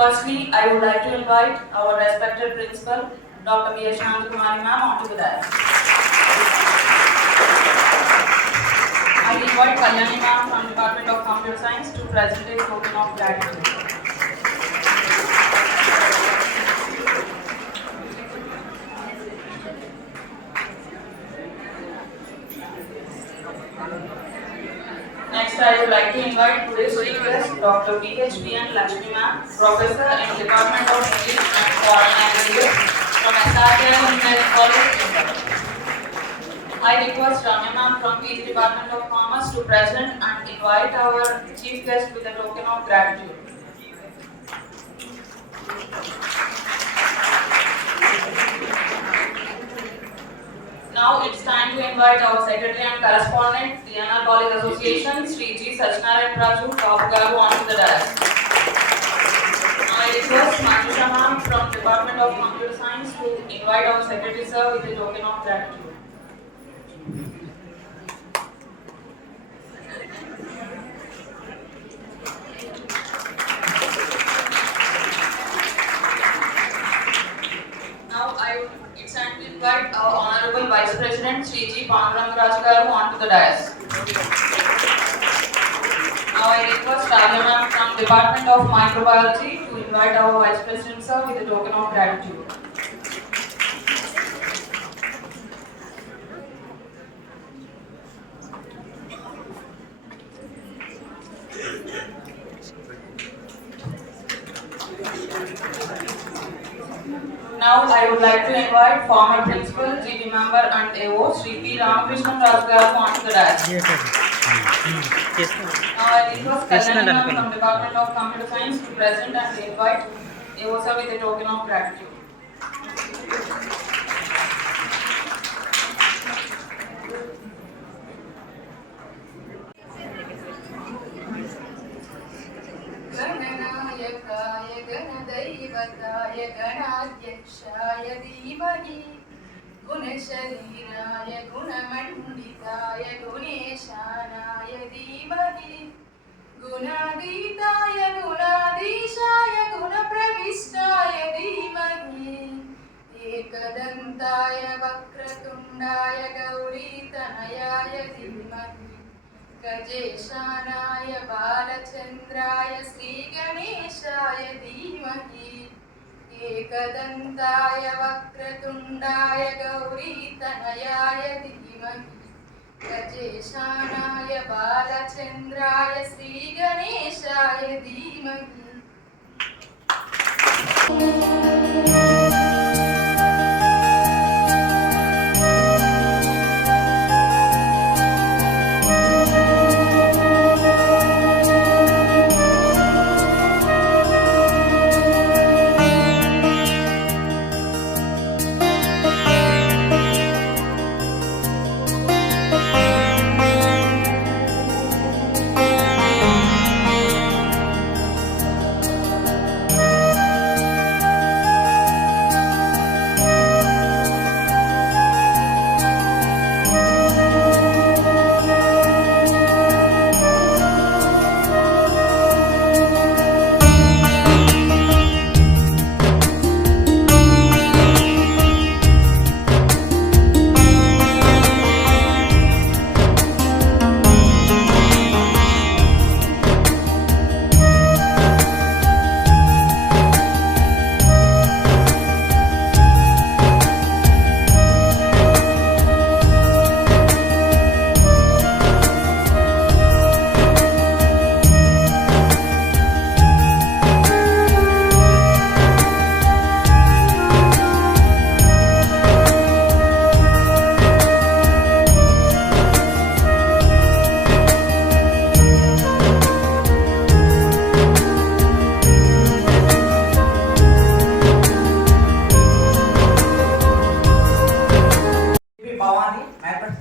Firstly, I would like to invite our respected principal, Dr. B. Shantakumari ma'am, onto the dais. I invite Kalyani ma'am from Department of Computer Science to present a token of gratitude. Next, I would like to invite today's speakers, Dr. D.N.R. Lakshmi ma'am, Professor in Department of English and Foreign Languages from SRK Engineering College, Chennai. I request Ramya ma'am from PG Department of Commerce to present and invite our chief guest with a token of gratitude. Now it's time to invite our secretary and correspondent, D.N.R. College Association, Sri G. Sachinarayan Raju Babu onto the dais. I request Manjusha ma'am from Department of Computer Science to invite our secretary sir with a token of gratitude. It's time to invite our Honorable Vice President, Sri G. Bhimavaram onto the dais. Now I request Ramya ma'am from Department of Microbiology to invite our Vice President sir with a token of gratitude. Now I would like to invite former principal, GP member and AO, Sri P. Ramakrishnan Rajgaru onto the dais. Now I request Kalyani ma'am from Department of Computer Science to present and invite AO sir with a token of gratitude. गणनायकाय गणदैवताय गणाध्यक्षाय धीमहि गुणशरीराय गुणमण्डिताय गुणेशानाय धीमहि गुणातीताय गुणाधीशाय गुणप्रविष्टाय धीमहि एकदन्ताय वक्रतुण्डाय गौरीतनयाय धीमहि गजेशानाय बालचन्द्राय श्रीगणेशाय धीमहि एकदन्ताय वक्रतुण्डाय गौरीतनयाय धीमहि गजेशानाय बालचन्द्राय श्रीगणेशाय धीमहि।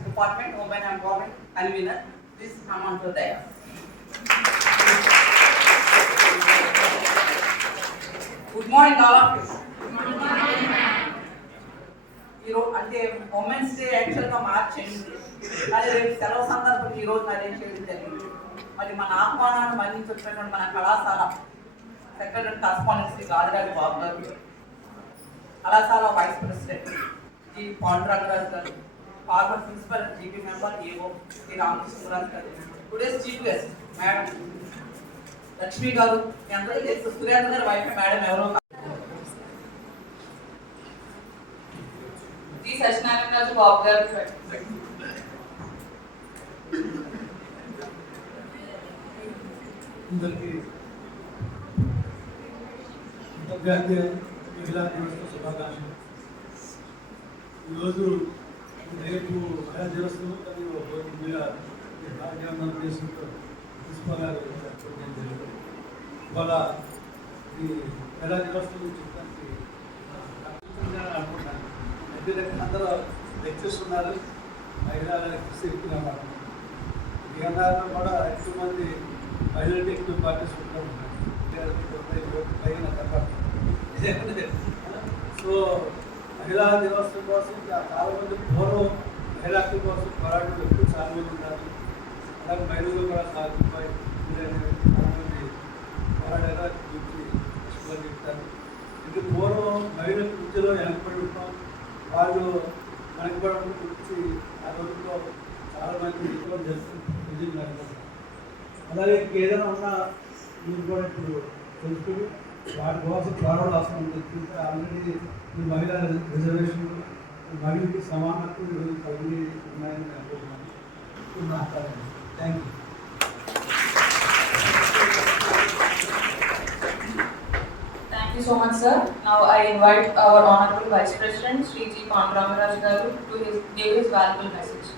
Department, Women Empowerment Convener, please come on to there. Good morning, all of you. Good morning, ma'am. అంటే ఉమెన్స్ డే యాక్చువల్గా మార్చ్ అయింది, కానీ రేపు సెలవు సందర్భంగా ఈరోజు అరేంజ్ చేయడం జరిగింది. మరి మన ఆహ్వానాన్ని మన్నించి వచ్చినటువంటి మన కళాశాల సెక్రటరీ కరస్పాండెన్సీ గాదిరాజు బాబు గారు, కళాశాల vice president G Pandurangaraju garu, former principal GP member AO Shri Ramakrishnaraju garu, today's chief guest madam Lakshmi garu, మీ అందరికీ తెలుసు సురేంద్ర గారు వైఫ్ మేడం ఎవరో జి సత్యనారాయణ రాజు బాబు గారు. అందరికీ అంతర్జాతీయ మహిళా దినోత్సవ శుభాకాంక్షలు. ఈరోజు రేపు మహిళా దినోత్సవం కానీ రోజు మీద కార్యక్రమం చేసుకుంటూ ప్రిన్సిపల్ గారు జరిగింది. ఇవాళ ఈ మహిళా దినోత్సవం చెప్పడానికి అనుకుంటాను. అయితే అందరూ లెక్చర్స్ ఉన్నారు, మహిళా లెక్చర్స్ ఎక్కువ అన్నమాట. D.N.R కూడా ఎక్కువ మంది మహిళలు ఎక్కువ పార్టిసిపేట్ ఉంటారు. సో మహిళా దినోత్సవం కోసం చాలా మంది పూర్వం మహిళా హక్కుల కోసం పోరాటం ఎక్కువ చాలా మంది ఉన్నారు. అలాగే మహిళలు కూడా సాగుతాయి చాలా మంది పోరాటంగా గురించి చెప్తారు. ఇది పూర్వం మహిళల విద్యలో వెనకబడి ఉంటాం, వాళ్ళు వెనకబడడం గురించి ఆ రోజుల్లో చాలా మంది జరుగుతుంది. అలాగే ఏదైనా ఉన్నా మీరు కూడా ఇప్పుడు తెలుసుకుని వాటి కోసం పోరాడాల్సిన అవసరం ఉంది. ఆల్రెడీ ఈ మహిళా రిజర్వేషన్ మహిళకి సమాన హక్కులు కలిగి ఉన్నాయని అనుకుంటున్నాను. మాట్లాడండి. Thank you. Thank you so much, sir. Now I invite our Honorable Vice President, Sri G. Pandramaraj Garu, to give his valuable message.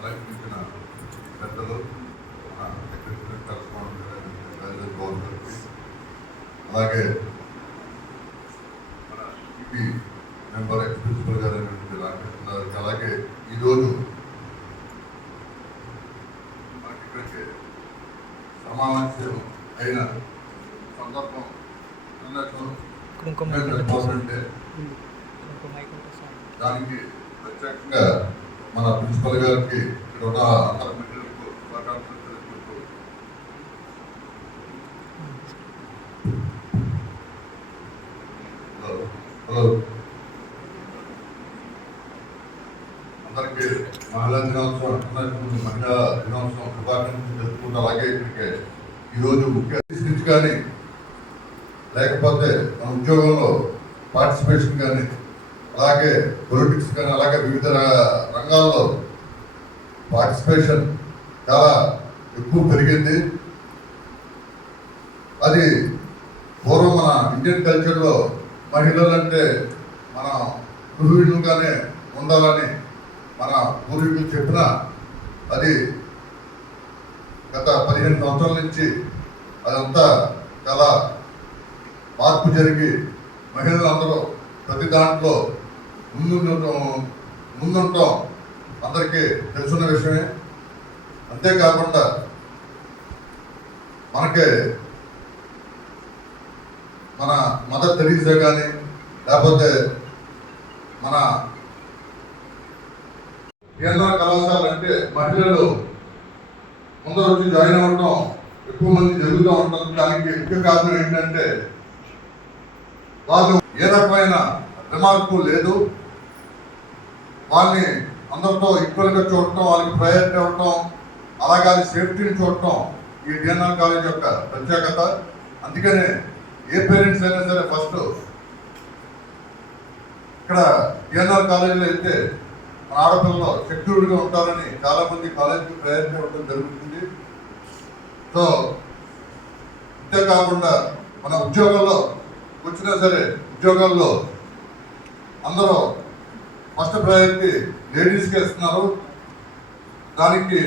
అలంకరించిన పెద్దలు, సెక్రటరీ కరస్పాండెంట్ గవర్నర్కి, అలాగే మన ఈపీ మెంబర్ ఎక్స్ ప్రిన్సిపల్ గారు అయినటువంటి రామకృష్ణ గారికి, అలాగే ఈరోజు మనకి ఇక్కడికి సమావేశం అయిన సందర్భం ఇంపార్టెంట్. దానికి ప్రత్యేకంగా మన ప్రిన్సిపల్ గారికి ఇక్కడ ఉన్న అందరి మహిళలకు శుభాకాంక్షలు తెలుపుతూ అందరికీ మహిళా దినోత్సవం మహిళా దినోత్సవం శుభాకాంక్షలు తెలుపుకుంటూ, అలాగే ఇక్కడికి ఈరోజు ముఖ్య అతిథి కానీ లేకపోతే మన ఉద్యోగంలో పార్టిసిపేషన్ కానీ, అలాగే పొలిటిక్స్ కానీ, అలాగే వివిధ రంగాల్లో పార్టిసిపేషన్ చాలా ఎక్కువ పెరిగింది. అది పూర్వం మన ఇండియన్ కల్చర్లో మహిళలు అంటే మన గృహిణులుగానే ఉండాలని మన పూర్వీకులు చెప్పిన, అది గత 15 సంవత్సరాల నుంచి అదంతా చాలా మార్పు జరిగి మహిళలందరూ ప్రతి దాంట్లో ముందుంటాం అందరికీ తెలుసున్న విషయమే. అంతేకాకుండా మనకి మన మదర్ తెరీసా కానీ, లేకపోతే మన D.N.R కళాశాల అంటే మహిళలు ముందర వచ్చి జాయిన్ అవ్వడం ఎక్కువ మంది జరుగుతూ ఉంటుంది. దానికి ముఖ్య కారణం ఏంటంటే వాళ్ళు ఏ రకమైన రిమార్కు లేదు, వాళ్ళని అందరితో ఈక్వల్గా చూడటం, వాళ్ళకి ప్రయారిటీ ఇవ్వటం, అలాగే సేఫ్టీని చూడటం ఈ D.N.R కాలేజ్ యొక్క ప్రత్యేకత. అందుకనే ఏ పేరెంట్స్ అయినా సరే ఫస్ట్ ఇక్కడ D.N.R కాలేజీలో అయితే మన ఆడపిల్లలు సెక్యూర్డ్గా ఉంటారని చాలామంది కాలేజీకి ప్రయారిటీ ఇవ్వడం జరుగుతుంది. సో అంతేకాకుండా మన ఉద్యోగాల్లో వచ్చినా సరే ఉద్యోగాల్లో అందరూ ఫస్ట్ ప్రయారిటీ లేడీస్కి ఇస్తున్నారు. దానికి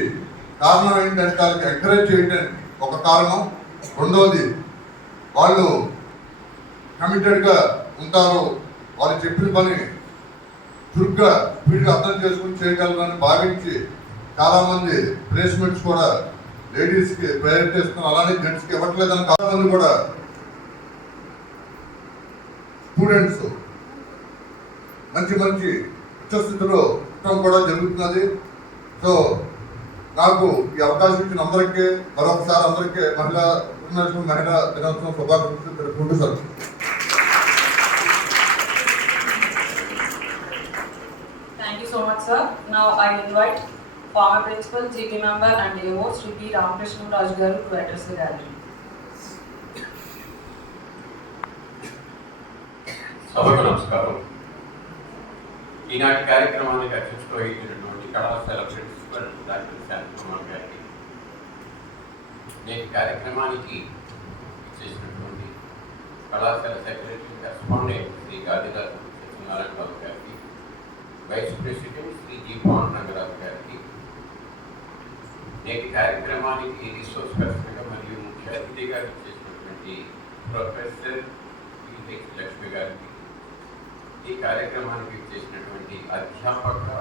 కారణం ఏంటంటే వాళ్ళకి ఎంకరేజ్ చేయడానికి ఒక కారణం. రెండవది వాళ్ళు కమిటెడ్గా ఉంటారు, వాళ్ళు చెప్పిన పని చురుగ్గా స్పీడ్గా అర్థం చేసుకుని చేయగలరని భావించి చాలామంది ప్లేస్మెంట్స్ కూడా లేడీస్కి ప్రయారిటీ ఇస్తున్నారు, అలానే జెంట్స్కి ఇవ్వట్లేదని చాలామంది కూడా స్టూడెంట్స్ మంచి మంచి ఉచ్చస్థితిలో ఉండటం కూడా జరుగుతున్నది. సో నాకు ఈ అవకాశం ఇచ్చిన అందరికీ మరొకసారి అందరికీ ఇంటర్నేషనల్ మహిళా దినోత్సవం శుభాకాంక్షలు తెలుపుకుంటూ sir. Thank you so much, sir. Now I invite former principal, GP member and AO Shri P. Ramakrishna Raju garu to address the gathering. సభకు నమస్కారం. ఈనాటి కార్యక్రమానికి అధ్యక్షత వహించినటువంటి కళాశాల ప్రిన్సిపల్ డాక్టర్ శాంతకుమార్ గారికి, నేటి కార్యక్రమానికి చేసినటువంటి కళాశాల సెక్రటరీ కరెస్పాండెంట్ శ్రీ గాదిరాజు సత్యనారాయణ బాబు గారికి, వైస్ ప్రెసిడెంట్ శ్రీ జి పాండురంగరాజు గారికి, నేటి కార్యక్రమానికి రిసోర్స్ పర్సన్గా మరియు ముఖ్య అతిథిగా చేసినటువంటి ప్రొఫెసర్ పిహెచ్ లక్ష్మి గారికి, ఈ కార్యక్రమానికి చేసినటువంటి అధ్యాపకేతర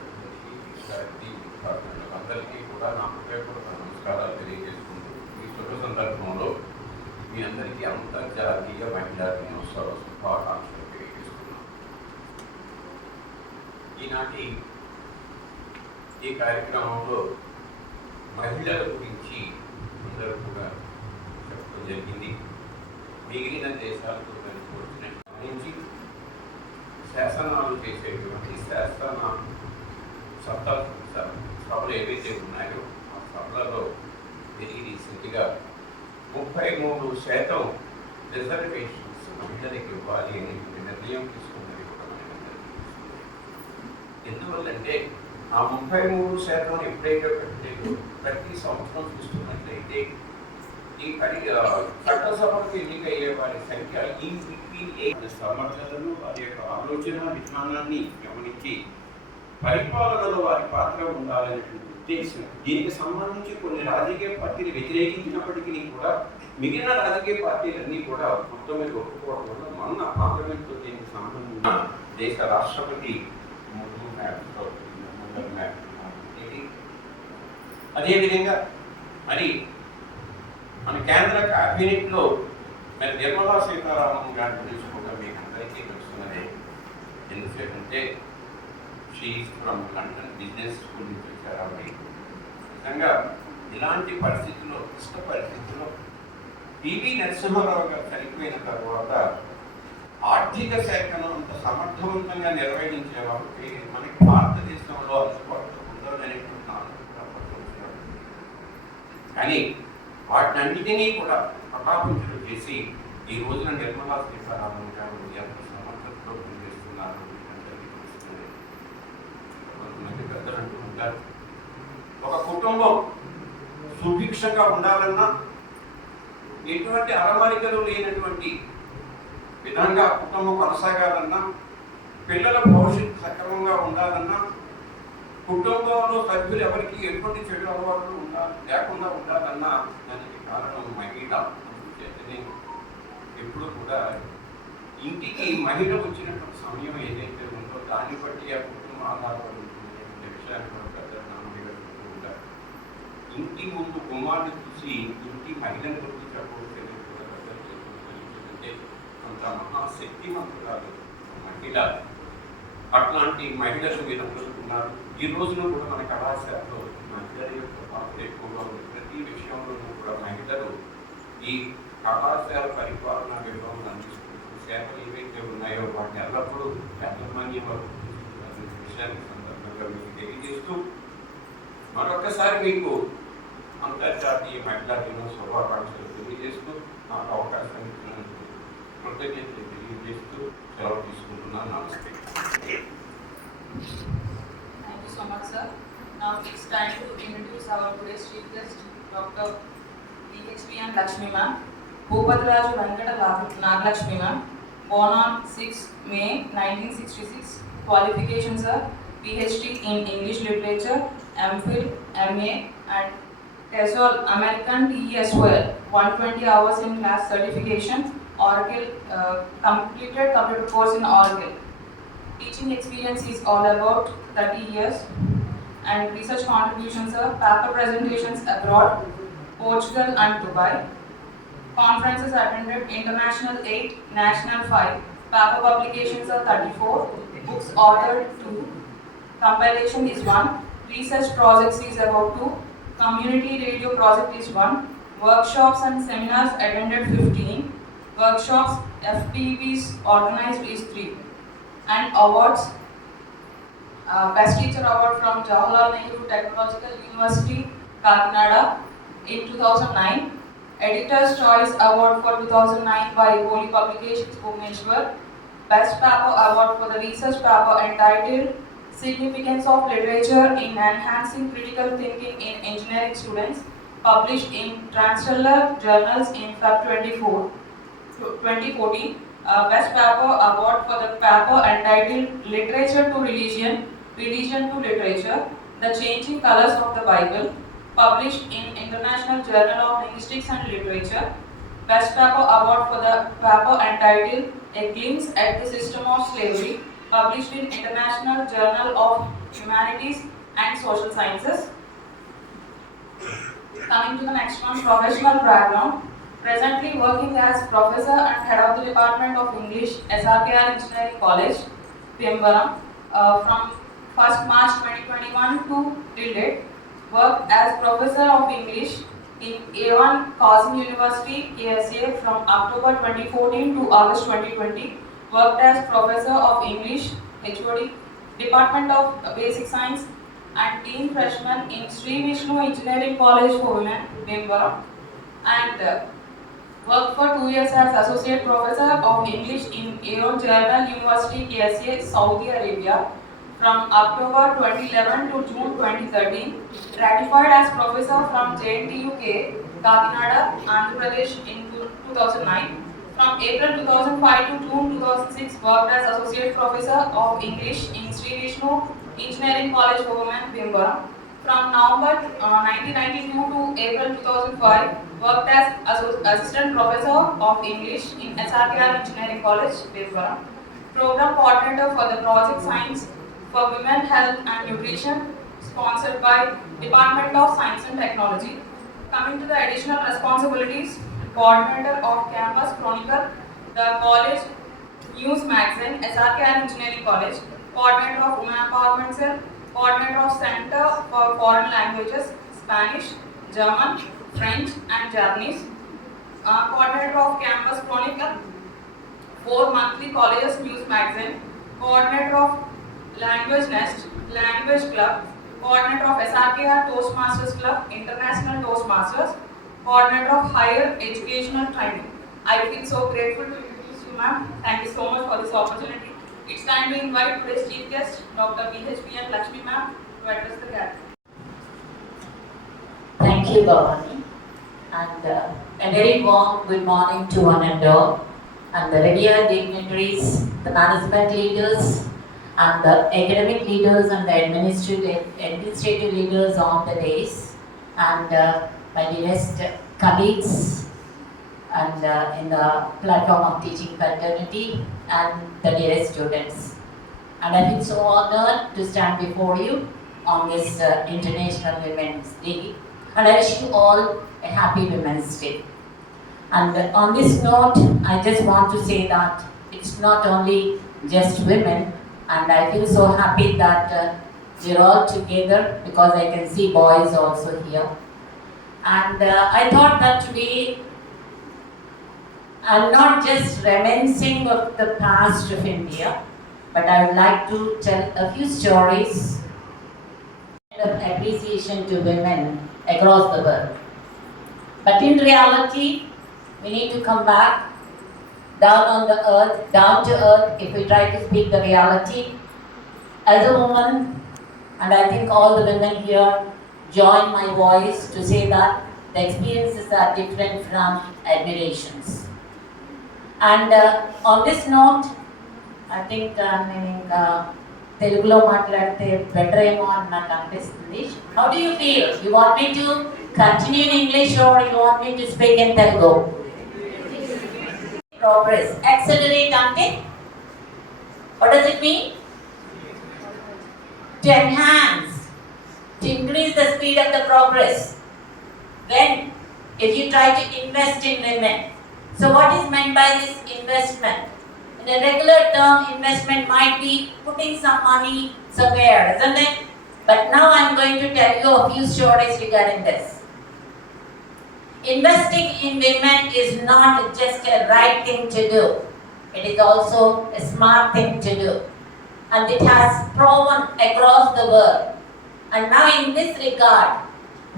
సిబ్బందికి, విద్యార్థి విద్యార్థులకు అందరికీ కూడా నా హృదయపూర్వక నమస్కారాలు తెలియజేసుకుంటూ ఈ శుభ సందర్భంలో మీ అందరికీ అంతర్జాతీయ మహిళా దినోత్సవ శుభాకాంక్షలు తెలియజేస్తున్నాను. ఈనాటి ఈ కార్యక్రమంలో మహిళల గురించి అందరూ కూడా చెప్పడం జరిగింది. మిగిలిన దేశాలతో గమనించి శాసనాలు చేసేటువంటి శాసన సభలు ఏవైతే ఉన్నాయో ఆ సభలలో వెరీ రీసెంట్గా 33% రిజర్వేషన్స్ మహిళలకు ఇవ్వాలి అనే నిర్ణయం తీసుకున్నది కూడా మనందరికీ. ఎందువల్లంటే ఆ 33% ఎప్పుడైతే పెట్టలేదు ప్రతి సంవత్సరం చూస్తున్నట్లయితే ఈ చట్టసభకు ఎన్నికయ్యే వారి సంఖ్య ఈ సమర్థతను వారి యొక్క ఆలోచన విధానాన్ని గమనించి పరిపాలనలో వారి పాత్ర ఉండాలనేటువంటి ఉద్దేశం. దీనికి సంబంధించి కొన్ని రాజకీయ పార్టీలు వ్యతిరేకించినప్పటికీ కూడా మిగిలిన రాజకీయ పార్టీలన్నీ కూడా మొత్తం మీద ఒప్పుకోవడం వల్ల మొన్న పార్లమెంట్లో దీనికి సంబంధించిన దేశ రాష్ట్రపతి అదేవిధంగా మరి మన కేంద్ర క్యాబినెట్లో మరి నిర్మలా సీతారామన్ గారి గురించి కూడా మీకు అందరికీ తెలుస్తున్నదే. ఎందుకంటే she's from London business school నుంచి వచ్చారాబట్టి నిజంగా ఇలాంటి పరిస్థితుల్లో క్లిష్ట పరిస్థితుల్లో పివి నరసింహారావు గారు చనిపోయిన తర్వాత ఆర్థిక శాఖను అంత సమర్థవంతంగా నిర్వహించేవారు మనకి భారతదేశంలో అందుబాటులో ఉండదనేటువంటి కానీ వాటినన్నిటినీ కూడా ప్రతాపించడం చేసి ఈ రోజున నిర్మలా సీతారామన్ గారు ఎంత సమర్థతతో పనిచేస్తున్నారు అందరికీ తెలుస్తుంది. కొంతమంది పెద్దలు అంటూ ఉంటారు, ఒక కుటుంబం సుభిక్షంగా ఉండాలన్నా, ఎటువంటి అరమరికలు లేనటువంటి విధంగా కుటుంబం కొనసాగాలన్నా, పిల్లల భవిష్యత్తు సక్రమంగా ఉండాలన్నా, కుటుంబంలో సభ్యులు ఎవరికి ఎటువంటి చెడు అలవాట్లు లేకుండా ఉండాలన్నా దానికి కారణం మహిళ. అందుచేతనే ఎప్పుడు కూడా ఇంటికి మహిళ వచ్చినటువంటి సమయం ఏదైతే ఉందో దాన్ని బట్టి ఆ కుటుంబం ఆధారపడి ఉంటుందనే విషయాన్ని కూడా పెద్దలు నామడిగలుగుతూ ఉంటారు. ఇంటి ముందు గుమ్మాన్ని చూసి ఇంటి మహిళను గురించి చెప్పవచ్చని కూడా పెద్దలు చెప్తుంటే కొంత మహాశక్తిమంతురాలు మహిళ. అట్లాంటి మహిళలు మీరు అందుకున్నారు. ఈ రోజున కూడా మన కళాశాలలో మహిళల యొక్క పాత్ర ఎక్కువగా ఉంది. ప్రతి విషయంలోనూ కూడా మహిళలు ఈ కళాశాల పరిపాలనా విభాగం అందిస్తున్న సేవలు ఏవైతే ఉన్నాయో వాటిని ఎల్లప్పుడూ యాజమాన్యం వరకు విషయాన్ని సందర్భంగా మీకు తెలియజేస్తూ మరొకసారి మీకు అంతర్జాతీయ మహిళా దినోత్సవ శుభాకాంక్షలు తెలియజేస్తూ నాకు అవకాశం ఇచ్చినందుకు కృతజ్ఞతలు తెలియజేస్తూ సెలవు తీసుకుంటున్నాను. నమస్తే. Thank you so much, sir. Now it's time to introduce our today's chief guest, Dr. D.N.R. Lakshmi ma'am. Bhupatraju Venkata Nagalakshmi ma'am, born on 6 May 1966. Qualifications are PhD in English Literature, MPhil, MA and TESOL American TESOL, 120 hours in class certification, Oracle, completed computer course in Oracle. Teaching experience is all about 30 years and research contributions are paper presentations abroad, Portugal and Dubai. Conferences attended international 8, national 5. Paper publications are 34, books authored 2, compilation is 1, Research projects is about 2. Community radio project is 1. Workshops and seminars attended 15. Workshops FPVs organized is 3. And awards, Best Teacher Award from Jawaharlal Nehru Technological University, Kakinada in 2009. Editor's Choice Award for 2009 by Holy Publications, Bhubaneswar. Best Paper Award for the research paper entitled Significance of Literature in Enhancing Critical Thinking in Engineering Students, published in Transstellar Journals in Feb 2014. Best Paper Award for the paper entitled Literature to Religion, Religion to Literature, The Changing Colors of the Bible, published in International Journal of Linguistics and Literature. Best Paper Award for the paper entitled A Glimpse at the System of Slavery, published in International Journal of Humanities and Social Sciences. Coming to the next one, professional background. Presently working as professor and head of the Department of English, SRKR Engineering College, Bhimavaram, from 1st March 2021 to till date. Worked as professor of English in A1 Qasim University, KSA, from October 2014 to August 2020. Worked as professor of English, HOD, Department of Basic Science and Dean Freshman in Sri Vishnu Engineering College for Women, Bhimavaram. And worked for 2 years as Associate Professor of English in Aeon Journal University, KSA, Saudi Arabia, from October 2011 to June 2013. Ratified as Professor from JNTU-K, Kakinada, Andhra Pradesh in 2009. From April 2005 to June 2006, worked as Associate Professor of English in Sri Vishnu Engineering College for Women, Bhimavaram. From November 1992 to April 2005, worked as Assistant Professor of English in SRKR Engineering College, Bhimavaram. Program Coordinator for the Project Science for Women, Health and Nutrition, sponsored by Department of Science and Technology. Coming to the additional responsibilities, Coordinator of Campus Chronicle, the College News Magazine, SRKR Engineering College. Coordinator of Women Empowerment Cell, Coordinator of Center for Foreign Languages, Spanish, German, French and Japanese. Coordinator of Campus Chronicle, 4 monthly colleges news magazine. Coordinator of Language Nest, Language Club. Coordinator of SRKR Toastmasters Club, International Toastmasters. Coordinator of Higher Educational Training. I feel so grateful to introduce you, ma'am. Thank you so much for this opportunity. It's time to invite today's chief guest, Dr. BHPN Lakshmi ma'am, to address the gathering. Thank you, Bhavani. And a very warm good morning to one and all. And the regular dignitaries, the management leaders, and the academic leaders and the administrative leaders on the days, and my dearest colleagues, and in the platform of teaching fraternity, and the dearest students. And I feel so honored to stand before you on this International Women's Day. And I wish you all a happy Women's Day. And on this note, I just want to say that it's not only just women, and I feel so happy that we're all together, because I can see boys also here. And I thought that today I'm not just reminiscing of the past of India, but I would like to tell a few stories of appreciation to women across the world. But in reality, we need to come back down on the earth, down to earth, if we try to speak the reality. As a woman, and I think all the women here join my voice to say that the experiences are different from admirations. And on this note, I think తెలుగులో మాట్లాడితే బెటర్ ఏమో అని నాకు అనిపిస్తుంది. How do you feel? You want me to continue in English or you want me to speak in Telugu? Progress. Accelerate అంటే what does it mean? To enhance, to increase the speed of the progress. When if you try to invest in women. So what is meant by this investment? In a regular term, investment might be putting some money somewhere, isn't it? But now I'm going to tell you a few stories regarding this. Investing in women is not just a right thing to do. It is also a smart thing to do. And it has proven across the world. And now in this regard,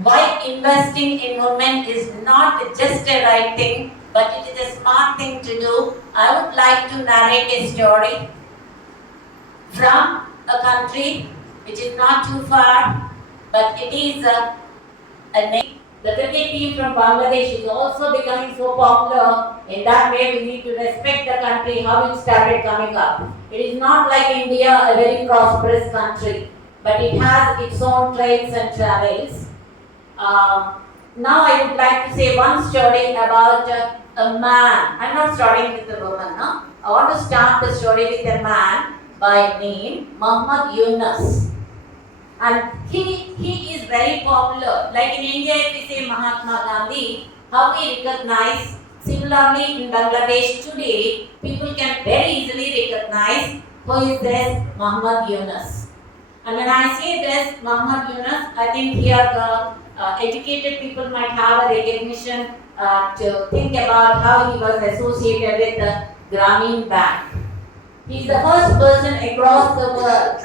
why investing in women is not just a right thing, but it is a smart thing to do, I would like to narrate a story from a country which is not too far, but it is a name. The cricket team from Bangladesh is also becoming so popular. In that way, we need to respect the country, how it started coming up. It is not like India, a very prosperous country, but it has its own trades and travels. Now I would like to say one story about a man. I'm not starting with a woman, no? I want to start the story with a man by name Muhammad Yunus. And he is very popular. Like in India, if we say Mahatma Gandhi, how we recognize. Similarly, in Bangladesh today, people can very easily recognize who is this Muhammad Yunus. And when I say this Muhammad Yunus, I think here the educated people might have a recognition to think about how he was associated with the Grameen Bank. He is the first person across the world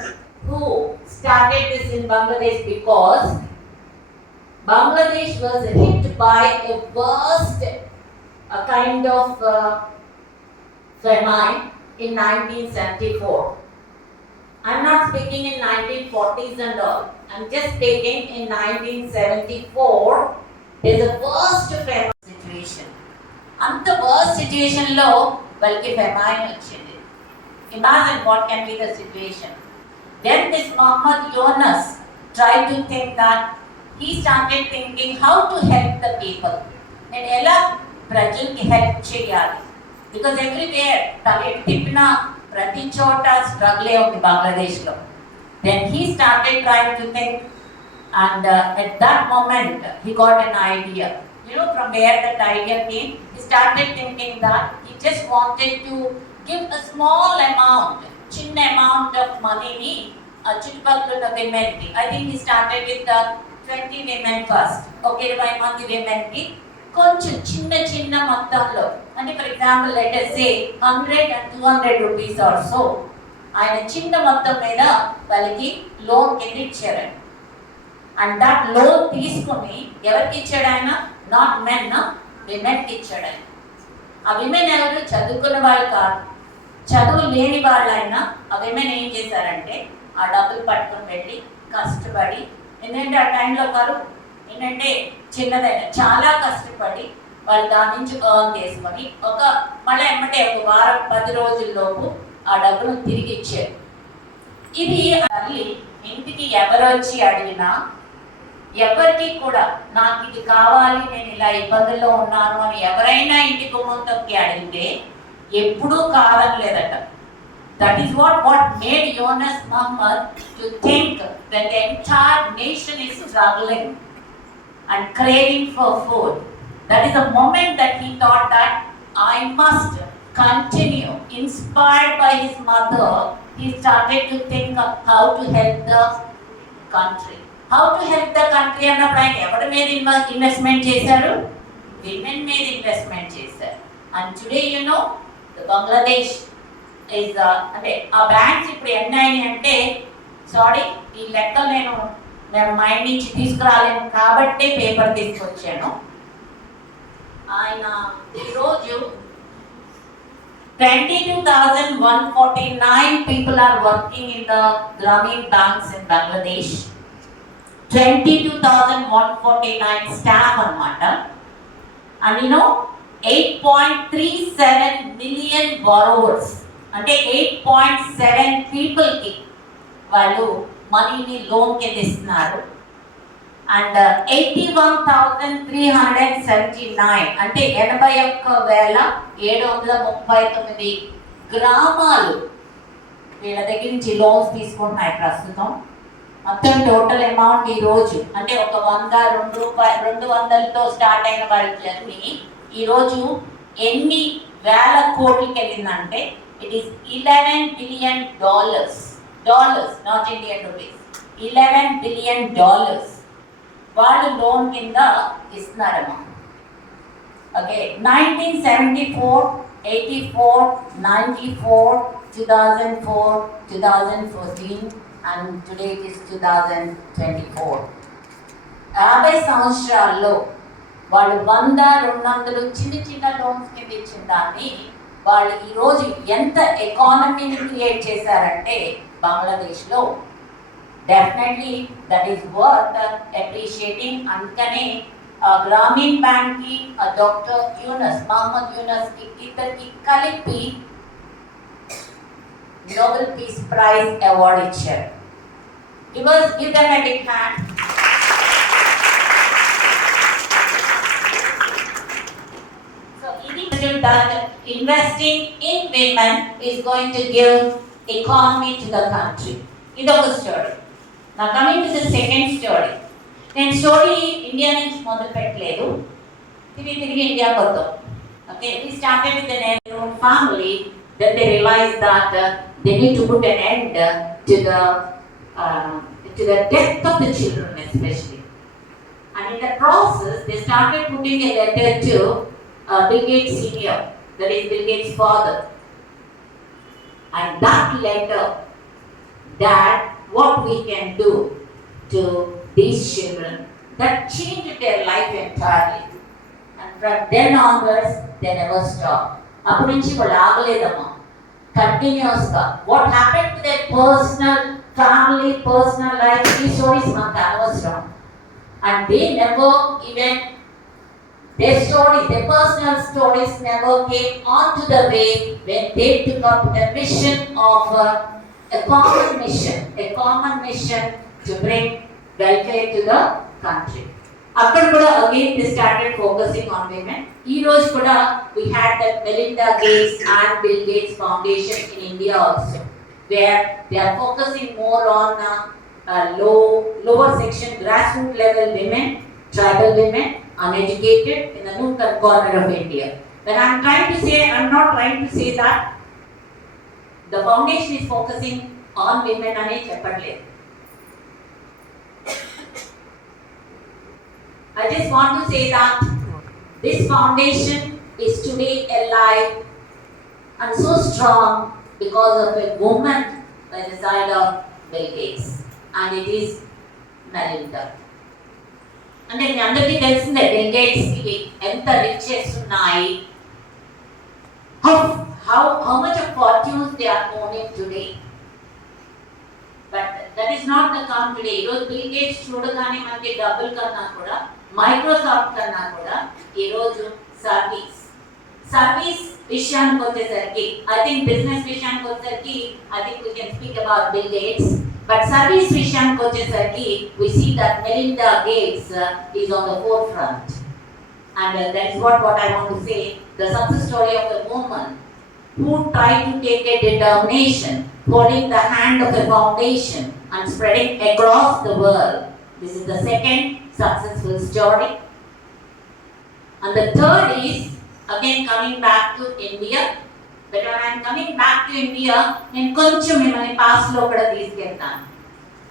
who started this in Bangladesh because Bangladesh was hit by a worst kind of famine in 1974. I'm not speaking in 1940s and all. I'm just speaking in 1974. There's a worst famine situation. And the worst situation low, balki famine vachindi. Imagine what can be the situation. Then this Muhammad Yunus tried to think that he started thinking how to help the people. And ela prajalki help cheyali. Because everywhere, tippina prati chota struggle of Bangladesh lo. Then he started trying to think, and at that moment he got an idea. You know from where that idea came? He started thinking that he just wanted to give a small amount, chinna amount of money చుట్టుపక్కల women. I think he started with 20 women first. Okay, 20 మంది women కి కొంచెం చిన్న మొత్తంలో అంటే for example let us say 100 and 200 rupees or so ఆయన చిన్న మొత్తం మీద వాళ్ళకి లోన్ కింద ఇచ్చారు. అండ్ దట్ లోన్ తీసుకుని ఎవరికి ఇచ్చాడు ఆయన? నాట్ మెన్, విమెన్కి ఇచ్చాడు ఆయన. ఆ విమెన్ ఎవరు? చదువుకున్న వాళ్ళు కాదు, చదువు లేని వాళ్ళు. ఆయన ఆ విమెన్ ఏం చేశారంటే ఆ డబ్బులు పట్టుకొని వెళ్ళి కష్టపడి, ఎందుకంటే ఆ టైంలో కరువు ఏంటంటే చిన్నదైనా చాలా కష్టపడి వాళ్ళు దాని నుంచి ఎర్న్ చేసుకొని మళ్ళీ ఏమంటే ఒక వారం 10 రోజుల్లోపు ఆ డబ్బును తిరిగి ఇచ్చారు. ఇది తల్లి ఇంటికి ఎవరు వచ్చి అడిగినా ఎవరికి కూడా నాకు ఇది కావాలి, నేను ఇలా ఇబ్బందుల్లో ఉన్నాను అని ఎవరైనా ఇంటి గుమ్మంతోకి అడిగితే ఎప్పుడూ కాదనలేదట. That is what made Yunus Muhammad to think that the entire nation is struggling and craving for food. That is the moment that he thought that I must continue. Inspired by his mother, he started to think of how to help the country. How to help the country అన్నప్పుడు ఆయన ఎవరి మీద ఇన్వెస్ట్మెంట్ చేశారు? విమెన్ మీద ఇన్వెస్ట్మెంట్ చేశారు. And today you know the Bangladesh is అంటే ఆ బ్యాంక్స్ ఇప్పుడు ఎన్ని అయినాయి అంటే, సారీ ఈ లెక్కలు నేను మైండ్ నుంచి తీసుకురాలేను కాబట్టి పేపర్ తీసుకొచ్చాను. ఆయన ఈరోజు 22,149 people are working in the Grameen banks in Bangladesh. 22,149 staff అన్నమాట. And 8.37 million borrowers. అంటే 8.7 పీపుల్కి వాళ్ళు మనీని లోన్ కింద ఇస్తున్నారు. అండ్ 81,379 అంటే 81,739 గ్రామాలు వీళ్ళ దగ్గర నుంచి లోన్స్ తీసుకుంటున్నాయి ప్రస్తుతం. మొత్తం టోటల్ అమౌంట్ ఈరోజు అంటే ఒక 100-200తో స్టార్ట్ అయిన వాళ్ళ జర్నీ ఈరోజు ఎన్ని వేల కోట్లకి వెళ్ళిందంటే it is $11 billion, not Indian rupees. $11 billion వాళ్ళు లోన్ కింద ఇస్తున్నారమ్మా. ఓకే, 1974, 84, 94, 2004, 2014 and today it is 2024. 50 సంవత్సరాల్లో వాళ్ళు 100-200 చిన్న చిన్న లోన్స్ కింద ఇచ్చిన దాన్ని వాళ్ళు ఈరోజు ఎంత ఎకానమీని క్రియేట్ చేశారంటే బంగ్లాదేశ్లో, definitely that is worth appreciating. అందుకనే గ్రామీణ్ బ్యాంక్కి డాక్టర్ యూనస్, మహమ్మద్ యూనస్కి ఇద్దరికి కలిపి నోబెల్ పీస్ ప్రైజ్ అవార్డు ఇచ్చారు. Give them a big hand. So, that investing in women is going to give economy to the country. This is a story. Now coming to the second story. Then story India నుంచి మొదలు పెట్టలేదు, తిరిగి ఇండియా కొత్త. Okay, we started with an own family. Then they realized that they need to put an end to the death of the children especially. And in the process, they started putting a letter to Bill Gates Senior, that is Bill Gates' father. And that letter, that what we can do to these children, that changed their life entirely. And from then onwards, they never stopped. అప్పటి నుంచి వాళ్ళు ఆగలేదమ్మా, కంటిన్యూస్గా. What happen to their personal family, personal life, ఈ స్టోరీస్ మనకు అనవసరం. And they never even, their stories, their personal stories never came onto the way when they took up a mission of a common mission to bring welfare to the country. అక్కడ కూడా again they started focusing on women. ఈ రోజు కూడా we had that Melinda Gates and Bill Gates Foundation in India also, where they are focusing more on lower section, grassroots level women, tribal women, uneducated in the nook and corner of India. When I'm not trying to say that the foundation is focusing on women ane cheppatledu. I just want to say that this foundation is today alive and so strong because of a woman by the side of Bill Gates, and it is Melinda. అంటే మీ అందరికీ తెలిసిందే బిల్ గేట్స్కి ఎంత రిచెస్ ఉన్నాయి, how much of fortunes they are owning today. But that is not the count today. ఈరోజు bill gates చూడగానే మనకి డబ్బుల కన్నా కూడా, మైక్రోసాఫ్ట్ కన్నా కూడా ఈరోజు సర్వీస్ విషయానికి వచ్చేసరికి, ఐ థింక్ బిజినెస్ విషయానికి వచ్చేసరికి I think we can speak about bill gates. But service విషయానికి వచ్చేసరికి we see that Melinda Gates is on the forefront. And that is what I want to say. The success story of a woman who tried to take a determination, holding the hand of a foundation and spreading across the world. This is the second successful story. And the third is again coming back to India. But when I am coming back to India, నేను కొంచెం మిమ్మల్ని పాస్ట్ లో కూడా తీసుకెళ్తాను.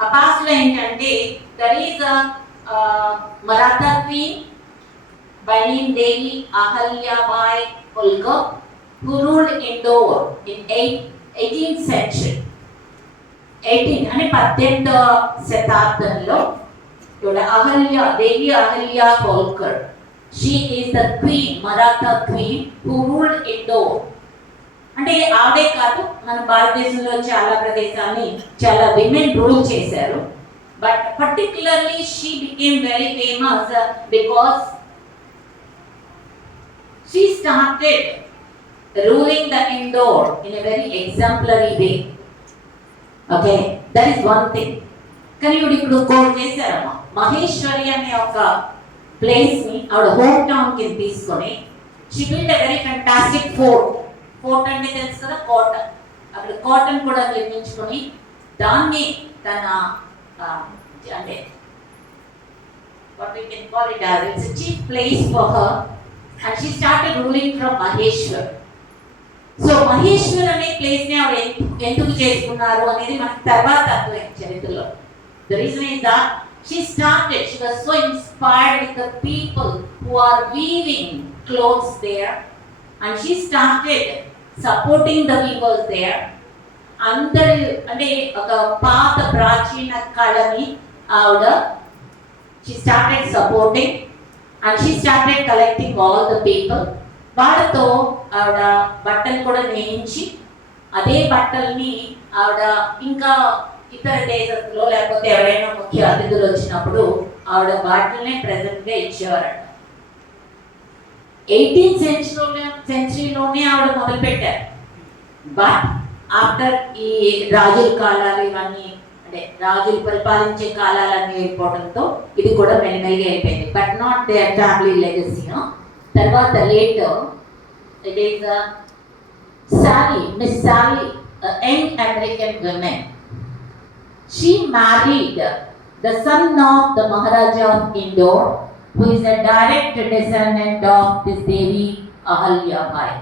ఆ పాస్ట్ లో ఏంటంటే there is a Maratha queen by name Devi Ahalyabai Holkar who ruled Indore in 18th century. 18వ శతాబ్దంలో Devi Ahalya Holkar, she is the queen, Maratha queen who ruled Indore. అంటే ఆవిడే కాదు, మన భారతదేశంలో చాలా ప్రదేశాన్ని చాలా విమెన్ రూల్ చేశారు. But particularly she became very famous because she started ruling the Indore in a very exemplary way. Okay, that is one thing. కానీ ఇప్పుడు కోడ్ చేశారమ్మా, మహేశ్వరి అనే ఒక ప్లేస్ ని ఆవిడ హోమ్ టౌన్ కింద తీసుకొని she build a very fantastic fort అంటే తెలుసు కదా, కోట. అక్కడ కోటను కూడా నిర్మించుకొని దాన్ని తన అంటే what we can call it as it's a chief place for her, and she started ruling from Maheshwar. So Maheshwar అనే ప్లేస్ ని ఆవిడ ఎందుకు చేసుకున్నారు అనేది మనకి తర్వాత అర్థమైంది చరిత్రలో. The reason is that she was so inspired with the people who are weaving clothes there, and she started supporting the weavers there. అందరి అంటే ఒక పాత ప్రాచీన కళని ఆవిడ she started supporting and she started collecting all the people. వాళ్ళతో ఆవిడ బట్టలు కూడా నేయించి అదే బట్టల్ని ఆవిడ ఇంకా ఇతర దేశంలో లేకపోతే ఎవరైనా ముఖ్య అతిథులు వచ్చినప్పుడు ఆవిడ వాటినే ప్రెజెంట్గా ఇచ్చేవారట. 18th సెంచరీలోనే ఆవిడ మొదలుపెట్టారు. బట్ ఆఫ్టర్ ఈ రాజుల కాలాలు ఇవన్నీ అంటే రాజులు పరిపాలించే కాలాలన్నీ అయిపోవడంతో ఇది కూడా మెల్లమెల్లగా అయిపోయింది. But not there family legacy. తర్వాత later it is Miss Sally, a young American woman. She married the son of the Maharaja of Indore, who is a direct descendant of this Devi Ahalya Bai.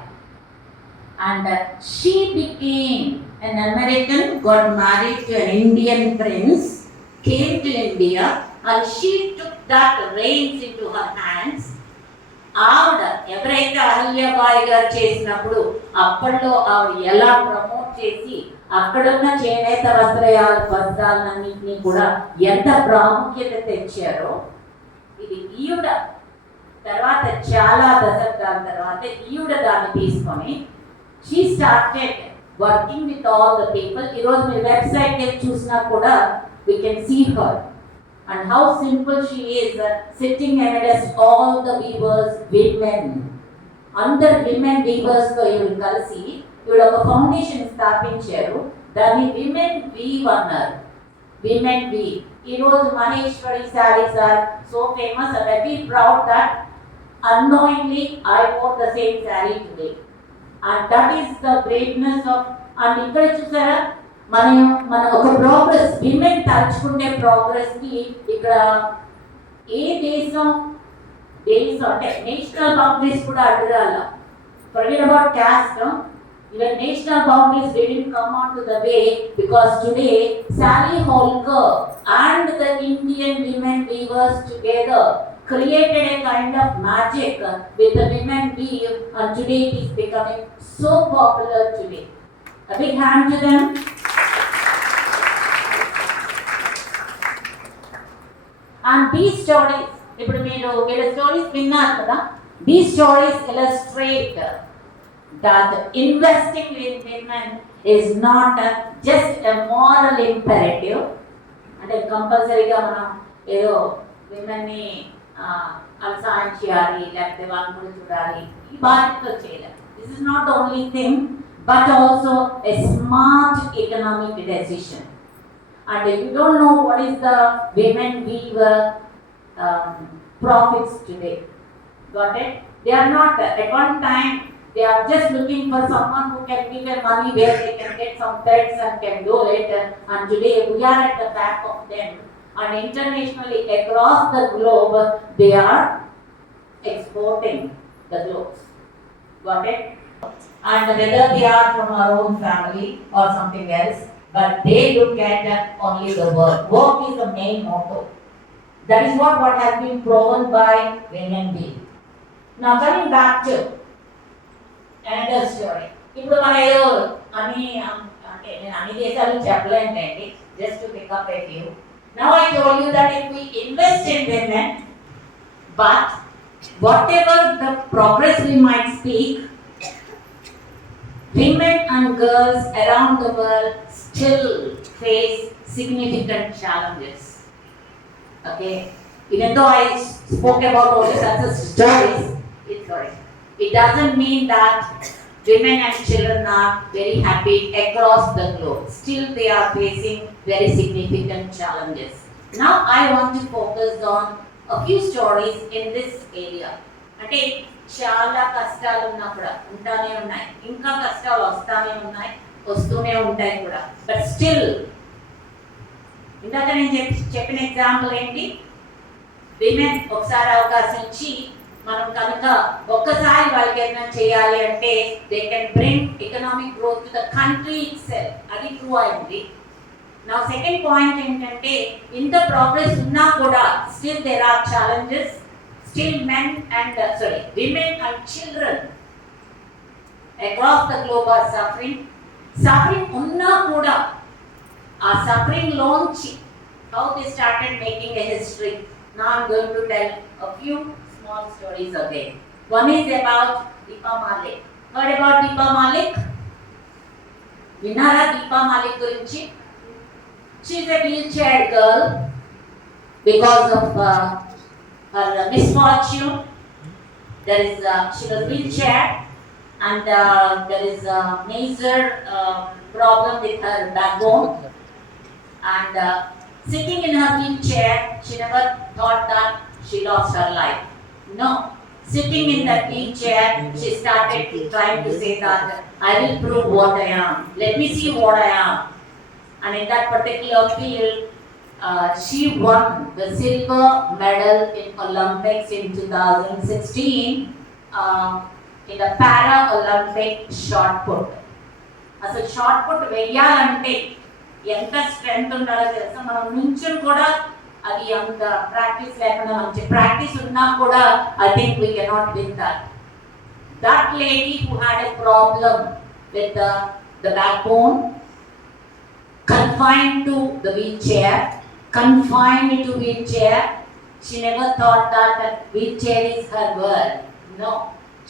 And she became an American, got married to an Indian prince, came to India, and she took that reins into her hands. ఆవిడ ఎవరైతే అహల్యాబాయి గారు చేసినప్పుడు అప్పట్లో ఆవిడ ఎలా ప్రమోట్ చేసి అక్కడున్న చేనేత వస్త్రాలన్నింటినీ కూడా ఎంత ప్రాముఖ్యత తెచ్చారో, ఇది ఈవిడ తర్వాత చాలా దశకాల తర్వాత ఈవిడ దాన్ని తీసుకొని she started working with all the people. ఈరోజు మీ వెబ్సైట్ చూసినా కూడా we can see her and how simple she is, sitting amidst all the weavers, women. Under women weavers తో ఇవి కలిసి ఇవిడ ఒక ఫౌండేషన్ స్థాపించారు. దాన్ని విమెన్ వీవ్ అన్నారు. Women weave. ఈరోజు Maheshwari saris are so famous. I am very proud that unknowingly I wore the same saree today, and that is the greatness of. And ఇక్కడ చూసారా మన ఒక ప్రోగ్రెస్, విమెన్ తలుచుకుంటే ప్రోగ్రెస్కి ఇక్కడ ఏ దేశం అంటే నేషనల్ బౌండరీస్ కూడా అడ్డురాల. Forget about caste, even national boundaries didn't come on to the way, because today Sally Holker and the Indian women weavers together created a kind of magic with the women weave, and today it is becoming so popular today. A big hand to them. And these stories, ఇప్పుడు మీరు వీళ్ళ స్టోరీస్ విన్నారు కదా, these stories illustrate that investing in women is not just a moral imperative. అంటే కంపల్సరీగా మనం ఏదో విమెన్ని సాయం చేయాలి లేకపోతే వాళ్ళు కూడా చూడాలి, ఈ బాధ్యతతో చేయలేదు. This is not the only thing, but also a smart economic decision. And if you don't know what is the women weaver profits today, got it? They are not at one time, they are just looking for someone who can give them money where they can get some threads and can do it. And today we are at the back of them, and internationally across the globe they are exporting the clothes, got it? And whether they are from our own family or something else, but they look at only the work. Work is the main motto. That is what has been proven by women being. Now coming back to another story. ఇప్పుడు మన ఏదో అంటే నేను అన్ని దేశాలు చెప్పలేండి, just to pick up a few. Now I told you that if we invest in women, but whatever the progress we might speak, women and girls around the world still face significant challenges. Okay, even though I spoke about all the success stories, it doesn't mean that women and children are very happy across the globe. Still they are facing very significant challenges. Now I want to focus on a few stories in this area. అంటే చాలా కష్టాలు ఉన్నా కూడా ఉంటానే ఉన్నాయి, ఇంకా కష్టాలు వస్తూనే ఉంటాయి కూడా. బట్ స్టిల్ ఇందాక నేను చెప్పిన ఎగ్జాంపుల్ ఏంటి, విమెన్ ఒకసారి అవకాశం ఇచ్చి మనం కనుక ఒక్కసారి వాళ్ళకి ఏమైనా చేయాలి అంటే they can bring economic growth to the country it self. అది ట్రూ అయింది. Now second point ఏంటంటే ఇంత ప్రోగ్రెస్ ఉన్నా కూడా still there are challenges, still women and children across the globe are suffering ఉన్నా కూడా ఆ suffering లోంచి how they started making a history. Now I'm going to tell a few small stories again. One is about Deepa Malik. Heard about Deepa Malik? విన్నారా దీపా మాలిక్ గురించి? She is a wheelchair girl because of her misfortune. She was wheelchair and there is a major problem with her backbone. And sitting in her wheelchair, she never thought that she lost her life. No. Sitting in that wheelchair, she started trying to say that I will prove what I am. Let me see what I am. And in that particular field, she won the silver medal in Olympics in 2016 in the Para-Olympic shot put. అసలు shot put వేయాలంటే ఎంత స్ట్రెంగ్త్ ఉండాలో తెలుసా? మనం నుంచుని కూడా అది అంత ప్రాక్టీస్ లేకుండా మంచి ప్రాక్టీస్ ఉన్నా కూడా I think we cannot win that. That lady who had a problem with the backbone, confined to the wheelchair, she never thought that wheelchair is her world. No.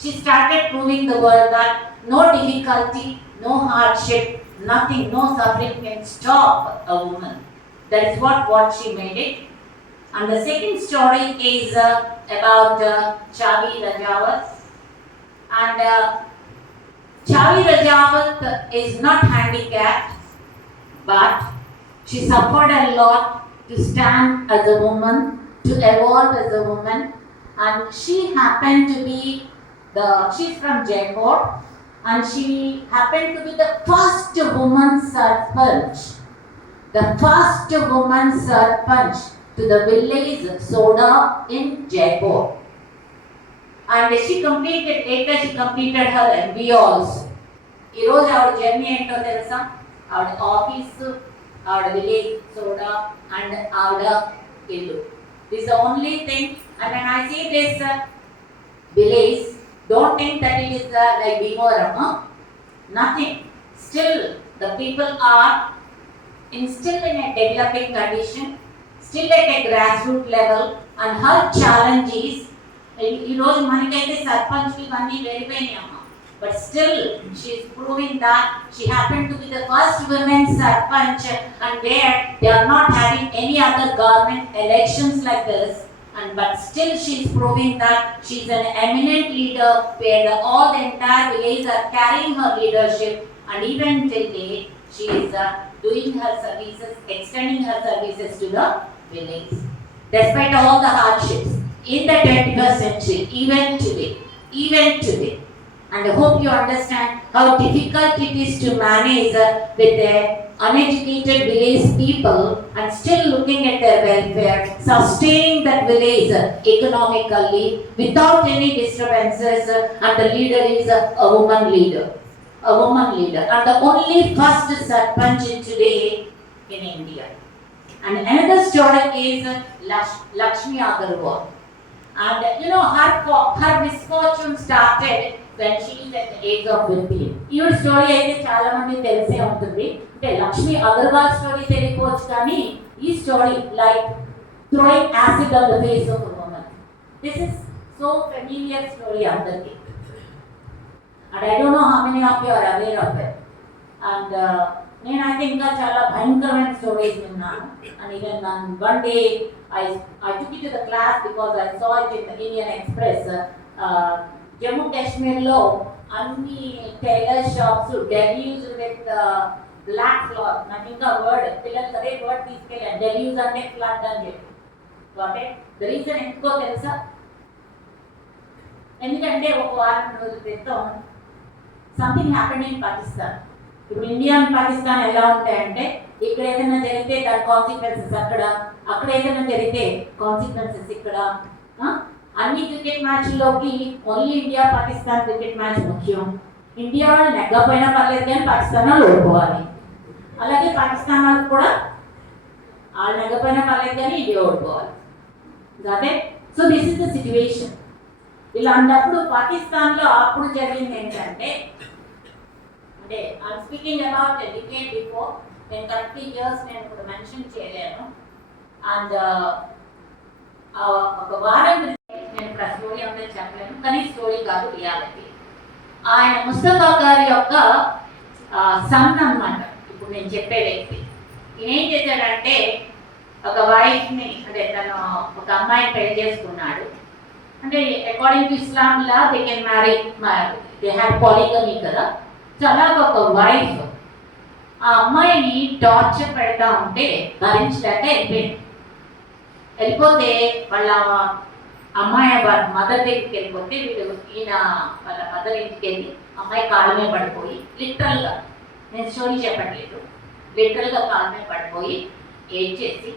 She started proving the world that no difficulty, no hardship, nothing, no suffering can stop a woman. That is what she made it. And the second story is about Chavi Rajawat. And Chavi Rajawat is not handicapped, but she suffered a lot to stand as a woman, to evolve as a woman. And she happened to be she's from Jaipur, and she happened to be the first woman sarpanch. The first woman sarpanch to the village Soda in Jaipur. And she completed her MBA also. ఈ రోజు ఆవిడ జర్నీ ఏంటో తెలుసా? ఆవిడ ఆఫీస్, ఆవిడ village soda and ఆవిడ ఇల్లు. This is the only thing. And when I see this village, don't think that it is like Bhimavaram. Nothing. Still, the people are still in a developing condition, still at a grassroots level, and her challenge is, ఈ రోజు మనకైతే సర్పంచ్ ఇవన్నీ వెళ్ళిపోయినాయమ్మ, but still she is proving that she happened to be the first women sarpanch, and where they are not having any other government elections like this, and but still she is proving that she is an eminent leader where all the entire village are carrying her leadership, and even till date she is doing her services, extending her services to the village despite all the hardships in the 21st century, even today. And I hope you understand how difficult it is to manage with the uneducated village people and still looking at their welfare, sustaining that village economically without any disturbances, and the leader is a woman leader. And the only first sarpanch today in India. And another story is Lakshmi Agarwal. And you know, her misfortune started when she is at the age of 15. ఈ స్టోరీ అయితే చాలా మంది తెలిసే ఉంటుంది. అంటే లక్ష్మి అగర్వాల్ స్టోరీ తెలియకపోవచ్చు, కానీ ఈ story like throwing acid on the face of a woman. This is so familiar story అందరికి. And I don't know how many of you are aware of it. And నేనైతే ఇంకా చాలా భయంకరమైన స్టోరీస్ విన్నాను. And even one day I took it to the class because I saw it in the Indian Express. Jammu కాశ్మీర్లో అన్ని tailor shops deluge with black cloth. నాకు ఇంకా వర్డ్ పిల్లలకి అదే వర్డ్ తీసుకెళ్ళాను, డెల్యూజ్ అంటే ఫ్లడ్ అని చెప్పి. ఓకే, ద రీజన్ ఎందుకో తెలుసా? ఎందుకంటే ఒక వారం రోజుల క్రితం సంథింగ్ హ్యాపెండ్ ఇన్ పాకిస్తాన్. ఇప్పుడు ఇండియా అండ్ పాకిస్తాన్ ఎలా ఉంటాయంటే, ఇక్కడ ఏదైనా జరిగితే దాని కాన్సిక్వెన్సెస్ అక్కడ ఏదైనా జరిగితే కాన్సిక్వెన్సెస్ ఇక్కడ. అన్ని క్రికెట్ మ్యాచ్ల్లోకి only India Pakistan cricket match ముఖ్యం. ఇండియా వాళ్ళు నెగ్గపోయినా పర్లేదు కానీ పాకిస్తాన్ వాళ్ళు ఓడిపోవాలి. అలాగే పాకిస్తాన్ వాళ్ళు కూడా వాళ్ళు నెగ్గపోయినా పర్లేదు కానీ ఇది ఓడిపోవాలి. అదే so this is the situation. ఇలాంటప్పుడు పాకిస్తాన్లో అప్పుడు జరిగింది ఏంటంటే, అంటే I'm speaking about a decade before, నేను 30 years నేను ఇప్పుడు మెన్షన్ చేయలేను. అండ్ ఒక వారం నేను ఇప్పుడు ఆ స్టోరీ అంతా చెప్పలేను, కానీ స్టోరీ కాదు రియాలిటీ. ఆయన ముస్తఫా గారి యొక్క సన్ అన్నమాట ఇప్పుడు నేను చెప్పే వ్యక్తి. ఈయన ఏం చేశాడంటే ఒక వైఫ్ని, అంటే తను ఒక అమ్మాయిని పెళ్లి చేసుకున్నాడు. అంటే according to Islam law they can marry, they have polygamy కదా. సో అలాగ ఒక వైఫ్ ఆ అమ్మాయిని టార్చర్ పెడతా ఉంటే భరించలేక వెళ్ళిపోతే వాళ్ళ అమ్మాయి వాళ్ళ మదర్ దగ్గరికి వెళ్ళిపోతే వీళ్ళు ఈయన వాళ్ళ మదర్ ఇంటికి వెళ్ళి అమ్మాయి కాళ్ళ మీద పడిపోయి, లిటరల్గా నేను స్టోరీ చెప్పట్లేదు, లిటరల్గా కాళ్ళ మీద పడిపోయి ఏడ్చేసి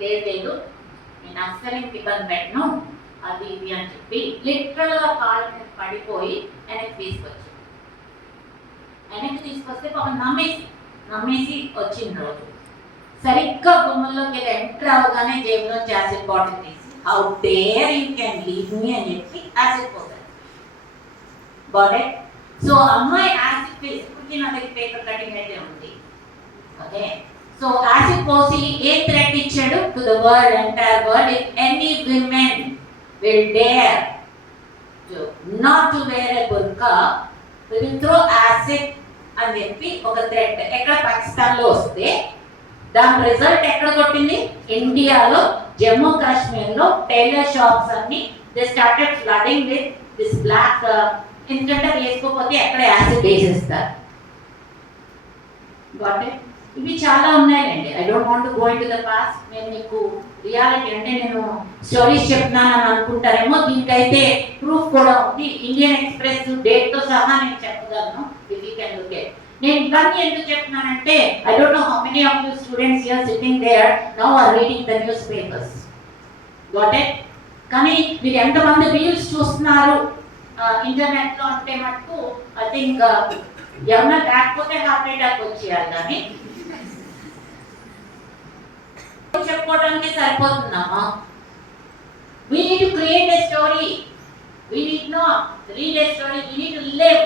లేదు నేను అస్సలు ఇంక ఇబ్బంది పెట్టను అది ఇది అని చెప్పి లిటరల్గా కాళ్ళ మీద పడిపోయి వెనక్కి తీసుకొస్తే పాపం నమ్మేసి వచ్చిన రోజు సరిగ్గా గుమ్మల్లోకి వెళ్ళి ఎంటర్ అవగానే జేబులో యాసిడ్ బాటిల్ తీసి how dare you can leave me అని చెప్పి యాసిడ్ పోతాడు. Got it? సో అమ్మాయి యాసిడ్ వేసి, ఇప్పటికీ నా దగ్గర పేపర్ కటింగ్ అయితే ఉంది. ఓకే, సో యాసిడ్ పోసి ఏ థ్రెట్ ఇచ్చాడు to the world, entire world, if any women will dare not to wear a burqa we will throw acid అని చెప్పి ఒక థ్రెట్ ఎక్కడ పాకిస్తాన్లో వస్తే దాని రిజల్ట్ ఎక్కడ కొట్టింది? ఇండియాలో జమ్మూ కాశ్మీర్లో టైలర్ షాప్స్ అన్ని they started flooding with this black, ఎందుకంటే వేసుకోకపోతే ఎక్కడ యాసిడ్ వేసేస్తారు. Got it? ఇవి చాలా ఉన్నాయండి. I don't want to go into the past. నేను మీకు రియాలిటీ అంటే నేను స్టోరీస్ చెప్తున్నానని అనుకుంటారేమో, దీనికైతే ప్రూఫ్ కూడా ఉంది. ఇండియన్ ఎక్స్ప్రెస్ డేట్తో సహా నేను చెప్పగలను. If you can look at. నేను ఇవన్నీ ఎందుకు చెప్తున్నానంటే I don't know how many of you students here sitting there now are reading the newspapers. Got it? కానీ మీరు ఎంతమంది రీల్స్ చూస్తున్నారు ఇంటర్నెట్లో అంటే మటుకు ఐ థింక్ ఎవరన్నా లేకపోతే హార్ట్ అటాక్ వచ్చేయాలి. కానీ చెప్పుకోవడానికి సరిపోతుందమ్మా. We need to create a story. We need not read a story. We need to live.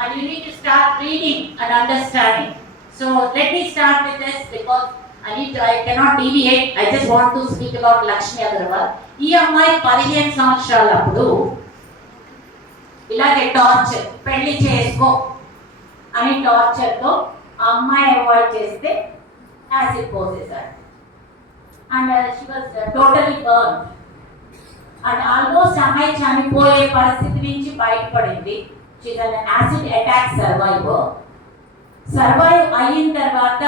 And you need to start reading and understanding. So let me start with this because I cannot deviate. I just want to speak about Lakshmi Agarwal. ఈ అమ్మాయి 15 సంవత్సరాలప్పుడు ఇలాగే టార్చర్, పెళ్లి చేసుకో అని టార్చర్తో ఆ అమ్మాయి అవాయిడ్ చేస్తే యాసిడ్ పోసేశాడు. And she was totally burn. And almost అమ్మాయి చనిపోయే పరిస్థితి నుంచి బయటపడింది. She is an acid attack survivor. Survive అయిన తర్వాత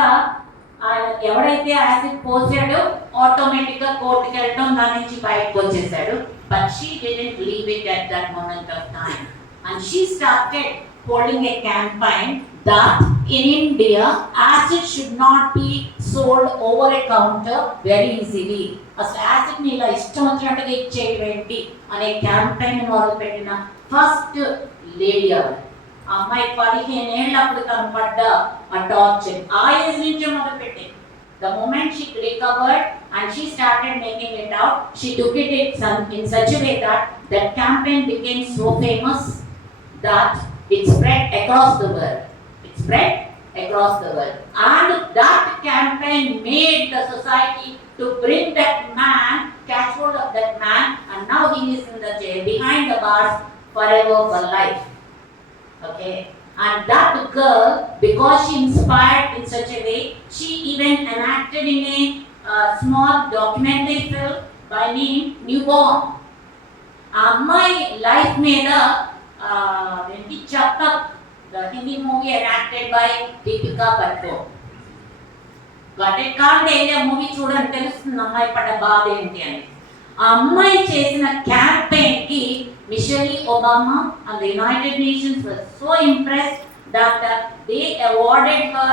ఆయన ఎవడైతే యాసిడ్ పోసాడో ఆటోమేటిక్గా కోర్టుకి వెళ్ళడం, దాని నుంచి బయటకు వచ్చేసాడు. But she didn't leave it at that moment of time. And she started holding a campaign that in India acid should not be sold over a counter very easily. అసలు యాసిడ్ ని ఇలా ఇష్టం వచ్చినట్టుగా ఇచ్చేటువంటి అనే క్యాంపెయిన్ మొదలుపెట్టిన ఫస్ట్ లేడీ ఆవిడ. ఆ అమ్మాయి 15 ఏళ్ళప్పుడు కనపడ్డ ఆ టార్చర్ ఆ ఏజ్ నుంచే మొదలుపెట్టింది. The moment she recovered and she started making it out, she took it in such a way that that campaign became so famous that it spread across the world. And that campaign made the society to bring that man, catch hold of that man, and now he is in the jail, behind the bars, forever for life. Okay? And that girl, because she inspired in such a way, she even enacted in a small documentary film by name Newborn. My life made a Chappak, the Hindi movie enacted by Deepika Padukone. But it can't be a movie చూడండి తెలుస్తుంది అమ్మాయి పడ్డ బాధ ఏంటి అని. ఆ అమ్మాయి చేసిన క్యాంపెయిన్ కి Michelle Obama and the United Nations were so impressed that they awarded her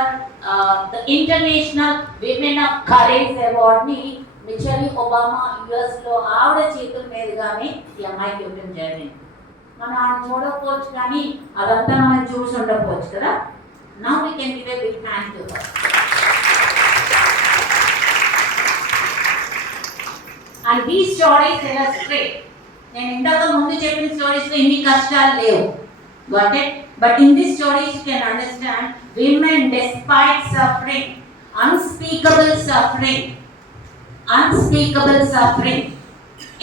the International Women of Courage Award ని మిషెల్ ఒబామా US లో ఆవిడ చేతుల మీదుగానే ఈ అమ్మాయికి ఇవ్వడం జరిగింది. మనం ఆయన చూడకపోవచ్చు కానీ అదంతా మనం చూసి ఉండకపోవచ్చు కదా. Now we can give a big hand to her. And these stories illustrate. నేను ఇందాక ముందు చెప్పిన స్టోరీస్లో ఇన్ని కష్టాలు లేవు. Got it? But in these stories you can understand women despite suffering, unspeakable suffering,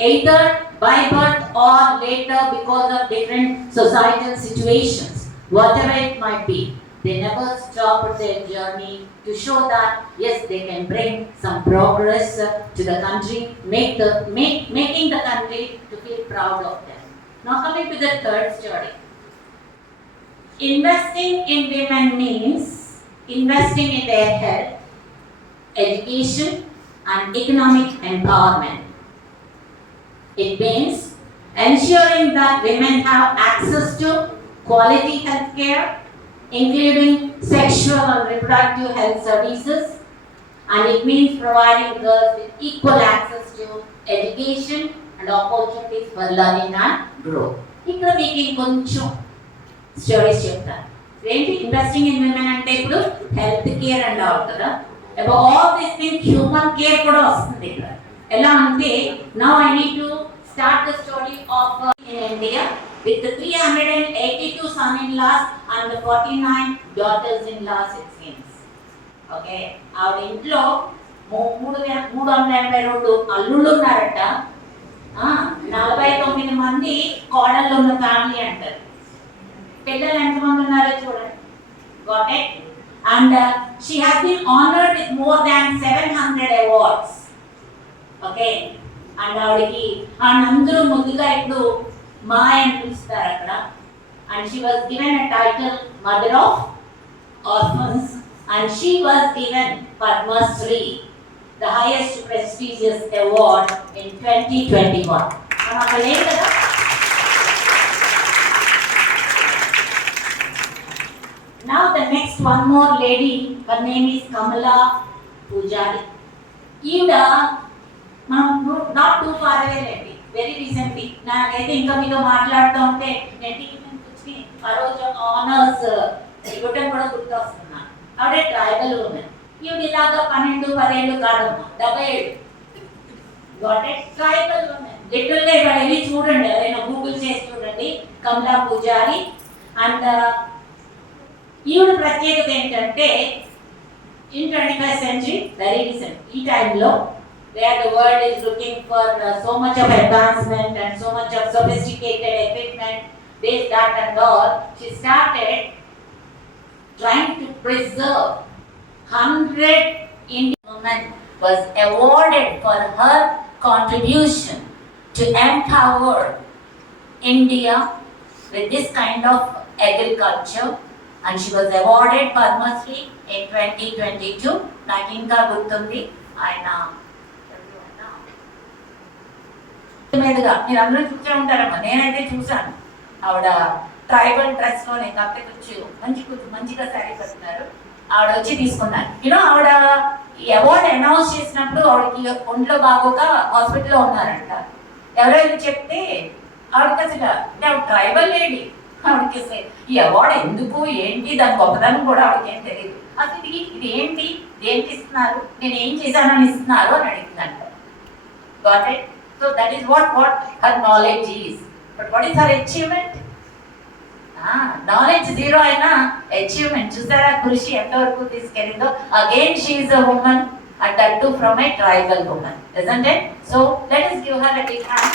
either by birth or later because of different societal situations, whatever it might be. They never stopped their journey to show that yes, they can bring some progress to the country, making the country to feel proud of them. Now coming to the third story. Investing in women means investing in their health, education and economic empowerment. It means ensuring that women have access to quality health care, including sexual and reproductive health services, and it means providing girls with equal access to education and opportunities for learning and growth. ఇక్కడ మీకు ఇంకొంచెం స్టోరీస్ చెప్తాను. ఏంటి investing in women అంటే ఇప్పుడు health care and all కదా. About all this thing human care కూడా వస్తుంది ఇక్కడ. ఎలా అంటే now I need to start the story of in India with the 382 son-in-laws and the 49 daughters-in-laws it seems. Okay, ఆవిడ ఇంట్లో 382 అల్లుళ్ళు ఉన్నారట. 49 మంది కోడళ్ళు ఉన్న ఫ్యామిలీ అంటారు. పిల్లలు ఎంతమంది ఉన్నారో చూడండి. Got it? And she has been honored with more than 700 awards. Okay. And ఆవిడకి అందరూ ముద్దుగా ఇప్పుడు మాయ అని పిలుస్తారు అక్కడ. And she was given a title mother of orphans and she was given Padma Shri, the highest prestigious award in 2021. మనం అక్కడ లేదు కదా. Now the next one more lady, her name is Kamala Pujari. ఈవిడ మనం నాట్ టూ ఫార్ అవే లేండి, very recently. నాకైతే ఇంకా మీతో మాట్లాడుతూ ఉంటే నేను టీవీ నుంచి ఆ రోజు ఆనర్స్ ఇవ్వటం కూడా గుర్తొస్తున్నాను. ఆవిడే ట్రైబల్ ఉమెన్. ఈవిడ ఇలాగా 12-10 కాదమ్మా, 77. Got it? Tribal women. లిటరల్గా ఇక్కడ వెళ్ళి చూడండి, ఎవరైనా గూగుల్ చేసి చూడండి కమలా పూజారి. అండ్ ఈవిడ ప్రత్యేకత ఏంటంటే in 21st century, very recent, ఈ టైంలో where the world is looking for so much of advancement and so much of sophisticated equipment, this, that and all, she started trying to preserve 100 Indian women was awarded for her contribution to empower India with this kind of agriculture, and she was awarded Padma Shri in 2022. నాకు ఇంకా గుర్తుంది ఆయన మీదుగా మీరు అందరూ చూసే ఉంటారమ్మా, నేనైతే చూసాను. ఆవిడ ట్రైబల్ డ్రెస్ లో నేను కప్పెకొచ్చు మంచిగా శారీ కట్టున్నారు. ఆవిడ వచ్చి తీసుకున్నాను. యూనో ఆవిడ ఈ అవార్డు అనౌన్స్ చేసినప్పుడు ఆవిడకి ఒంట్లో బాగోక హాస్పిటల్లో ఉన్నారంట. ఎవరైనా చెప్తే ఆవిడకి అసలు అంటే ఆవిడ ట్రైబల్ లేడీ, ఆవిడకి ఈ అవార్డు ఎందుకు ఏంటి దాని గొప్పదనం కూడా ఆవిడకి ఏం తెలియదు. అసలు ఇది ఏంటి, దేనికి ఇస్తున్నారు, నేను ఏం చేశానని ఇస్తున్నారు అని అడిగిందంట. Got it? So that is what her knowledge is. But what is her achievement? Knowledge zero అయినా achievement చూసారా కృషి ఎంతవరకు తీసుకెళ్ళిందో. Again she is a woman and that too from a tribal woman, isn't it? So let us give her a big hand.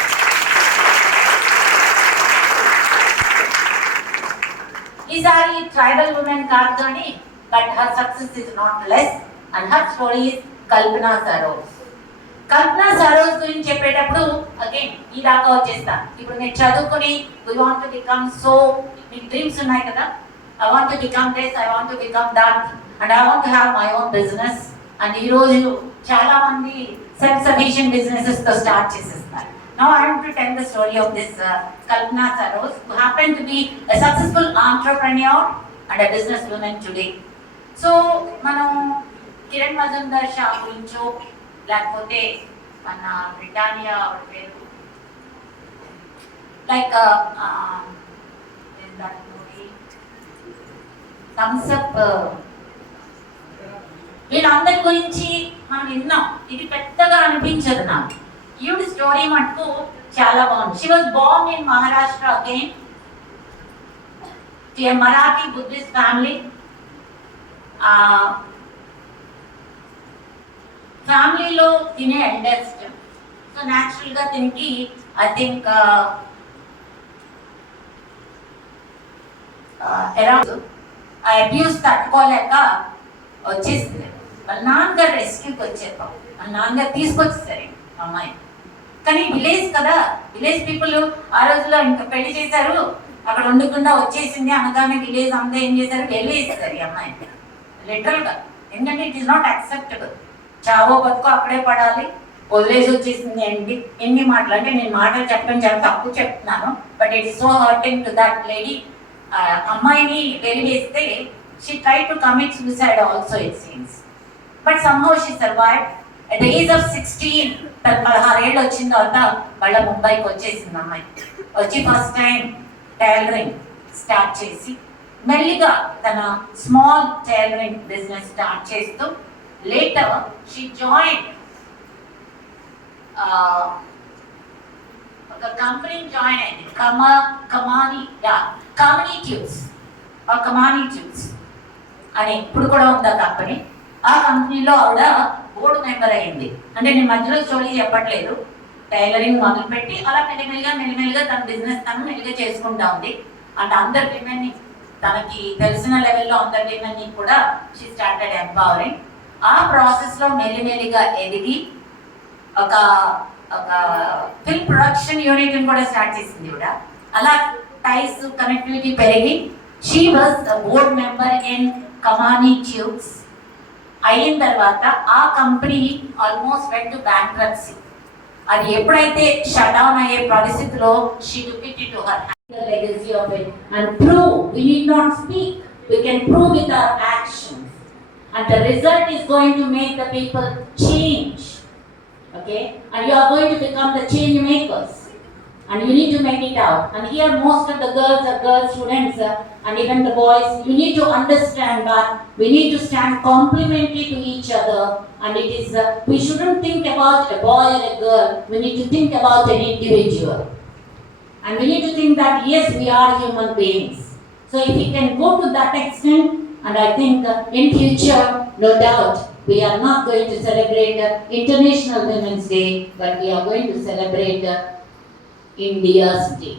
ఈసారి tribal women కాదు కానీ but her success is not less and her story is కల్పనా సరోజ్. కల్పనా సరోజ్ గురించి చెప్పేటప్పుడు అగైన్ ఈ దాకా వచ్చేస్తా. ఇప్పుడు నేను చదువుకుని we want to become, so మీకు డ్రీమ్స్ ఉన్నాయి కదా, I want to become this, I want to become that and I want to have my own business. And ఈరోజు చాలా మంది సెల్ఫ్ సఫిషియెంట్ బిజినెసెస్ తో స్టార్ట్ చేసేస్తున్నారు. Now I want to tell the story of this Kalpana Saroj, who happened to be a successful entrepreneur and a businesswoman today. So మనం కిరణ్ మజుందార్ షా గురించో లేకపోతే మన బ్రిటానియా పేరు లైక్ థమ్స్అప్, వీళ్ళందరి గురించి మనం విన్నాం. ఇది పెద్దగా అనిపించదు నాకు. ఈవిడ స్టోరీ మటుకు చాలా బాగుంది. She was Born in Maharashtra again, to a Marathi Buddhist family. ఫ్యామిలీలో తినే ఎల్డెస్ట్. సో న్యాచురల్గా తినికి ఐ థింక్ అరౌండ్ ఆ అబ్యూస్ తట్టుకోలేక వచ్చేసింది. వాళ్ళ నాన్నగారు రెస్క్యూకి వచ్చారు. వాళ్ళ నాన్నగారు తీసుకొచ్చేసారు అమ్మాయి. కానీ విలేజ్ కదా, విలేజ్ పీపుల్ ఆ రోజులో ఇంకా పెళ్లి చేశారు, అక్కడ ఉండకుండా వచ్చేసింది అనగానే విలేజ్ అంతా ఏం చేశారు, వెళ్ళేస్తారు ఈ అమ్మాయి లిటరల్గా. ఎందుకంటే ఇట్ ఈస్ నాట్ యాక్సెప్టబుల్. చావో బతుకో అక్కడే పడాలి, వదిలేసి వచ్చేసింది అండి. ఎన్ని మాటలు అంటే నేను మాటలు చెప్పడం చాలా తక్కువ చెప్తున్నాను, but it is so hurting to that lady. అమ్మాయిని వెలివేస్తే she try to commit suicide also it seems, but somehow she survive. At the age of 16, 16 ఏళ్ళు వచ్చిన తర్వాత మళ్ళీ ముంబైకి వచ్చేసింది అమ్మాయి. వచ్చి ఫస్ట్ టైం టైలరింగ్ స్టార్ట్ చేసి మెల్లిగా తన స్మాల్ టైలరింగ్ బిజినెస్ స్టార్ట్ చేస్తూ లేటర్ షీ జాయిన్ ఒక కంపెనీ జాయిన్ అయింది, కమానీ ట్యూబ్స్ అని ఇప్పుడు కూడా ఉంది ఆ కంపెనీ. ఆ కంపెనీలో ఆవిడ బోర్డు మెంబర్ అయింది. అంటే నేను మధ్యలో స్టోరీ చెప్పట్లేదు. టైలరింగ్ మొదలుపెట్టి అలా మెల్లిమెల్లిగా తన బిజినెస్ తను మెల్లిగా చేసుకుంటా ఉంది. అంటే అందరి విమెన్ని, తనకి తెలిసిన లెవెల్లో అందరి విమెన్ని కూడా షీ స్టార్టెడ్ ఎంపవరింగ్. ఆ ప్రాసెస్లో మెల్లిమెల్లిగా ఎదిగి ఒక ఫిల్మ్ ప్రొడక్షన్ యూనిట్ని కూడా స్టార్ట్ చేసింది ఇవిడ. అలా టైస్ కనెక్టివిటీ పెరిగి she was board member in Kamani tubes. అయిన తర్వాత ఆ company almost went to bankruptcy. అది ఎప్పుడైతే షట్ డౌన్ అయ్యే పరిస్థితిలో she took it into her hand, the legacy of it, and prove. We need not speak, we can prove with our actions, and the result is going to make the people change. Okay, and you are going to become the change makers, and you need to make it out. And here most of the girls are girl students, and even the boys, you need to understand that we need to stand complementary to each other, and it is we shouldn't think about a boy or a girl, we need to think about an individual, and we need to think that yes, we are human beings. So if we can go to that extent, and I think in future, no doubt, we are not going to celebrate International Women's Day, but we are going to celebrate India's Day.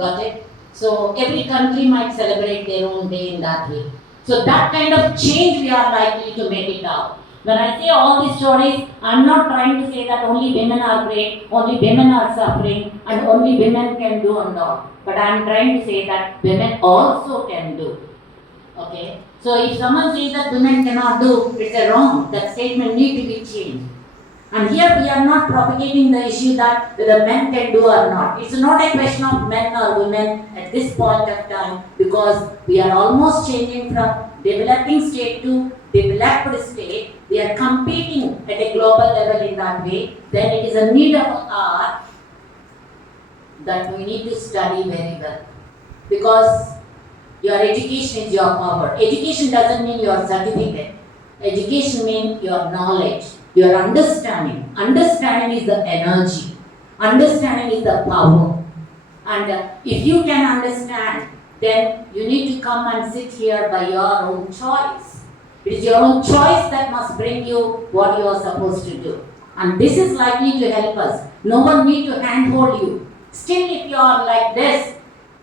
Got it? So every country might celebrate their own day in that way. So that kind of change we are likely to make it out. When I say all these stories, I'm not trying to say that only women are great, only women are suffering, and only women can do and all. But I'm trying to say that women also can do. Okay? So if someone says that women cannot do, it's a wrong. That statement needs to be changed. And here we are not propagating the issue that whether men can do or not. It's not a question of men or women at this point of time, because we are almost changing from developing state to developed state. We are competing at a global level in that way. Then it is a need of art that we need to study very well, because your education is your power. Education doesn't mean your certificate. Education means your knowledge, your understanding. Understanding is the energy. Understanding is the power. And if you can understand, then you need to come and sit here by your own choice. It is your own choice that must bring you what you are supposed to do. And this is likely to help us. No one need to handhold you. Still, if you are like this,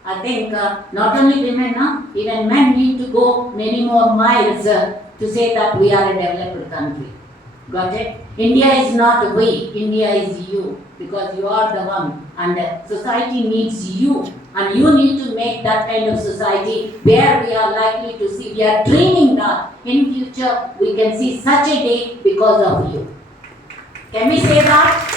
I think not only women, even men need to go many more miles to say that we are a developed country. Got it? India is not we, India is you, because you are the one, and society needs you, and you need to make that kind of society where we are likely to see, we are dreaming that in future we can see such a day because of you. Can we say that?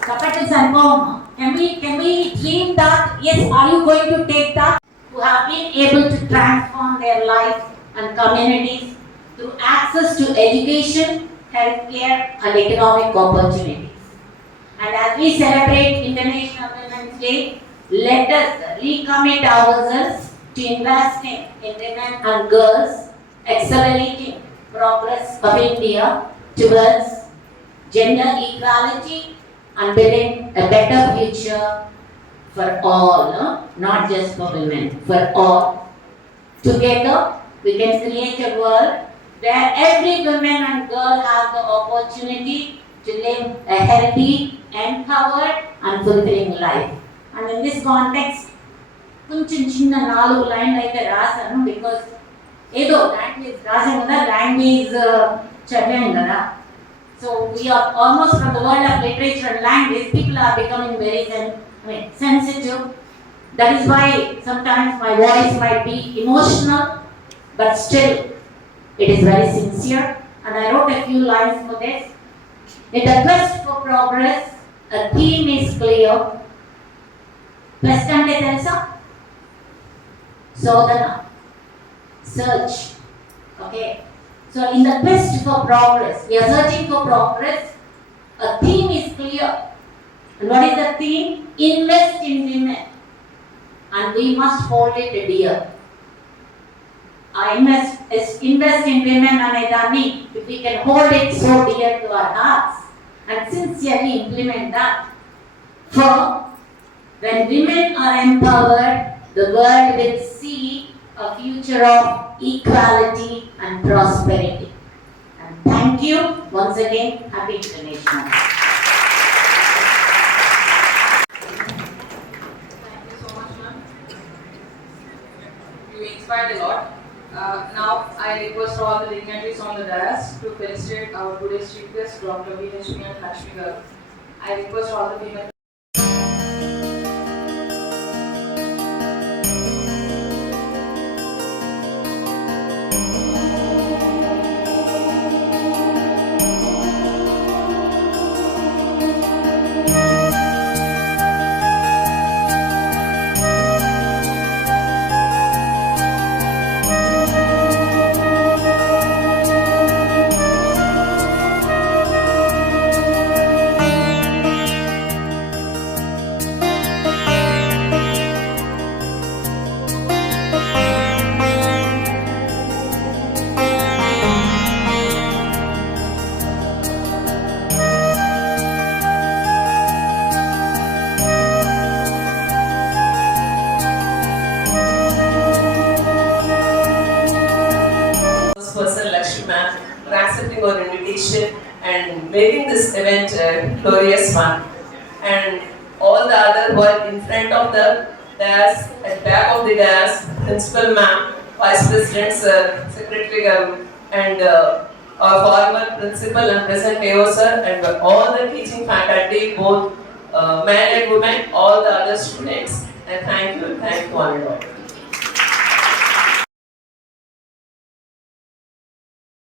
Capital Sanpom, can we dream that? Yes, are you going to take that? Who have been able to transform their life and communities through access to education, healthcare, and economic opportunities. And as we celebrate International Women's Day, let us recommit ourselves to investing in women and girls, accelerating progress of India towards gender equality and building a better future for all, no? Not just for women, for all. Together, we can create a world where every woman and girl has the opportunity to live a healthy, empowered, and fulfilling life. And in this context, కొంచెం చిన్న 4 లైన్లు అయితే రాశాను బికాస్ ఏదో లాంగ్వేజ్ రాసాం కదా language చదివాం కదా so we are almost from the world of literature and language people are becoming very sensitive. That is why sometimes my voice might be emotional, but still it is very sincere. And I wrote a few lines for this. In the quest for progress, a theme is clear. Quest ante telusa? Sodana. Search. Okay. So in the quest for progress, we are searching for progress. A theme is clear. And what is the theme? Invest in women. And we must hold it dear. Invest in women anedani, if we can hold it so dear to our hearts and sincerely implement that. For when women are empowered, the world will see a future of equality and prosperity. And thank you once again. Happy International. Thank you so much, ma'am. You inspired a lot. Now I request all the dignitaries on the dais to felicitate our today's chief guest, Dr. B.H.P. and Lakshmi Garu. I request all the female. Person Lakshmi ma'am for accepting our invitation and making this event a glorious one. And all the other who are in front of the dais, at back of the dais, principal ma'am, vice president sir, secretary garu, and our former principal and present AO sir, and all the teaching faculty, both men and women, all the other students. And thank you all and all.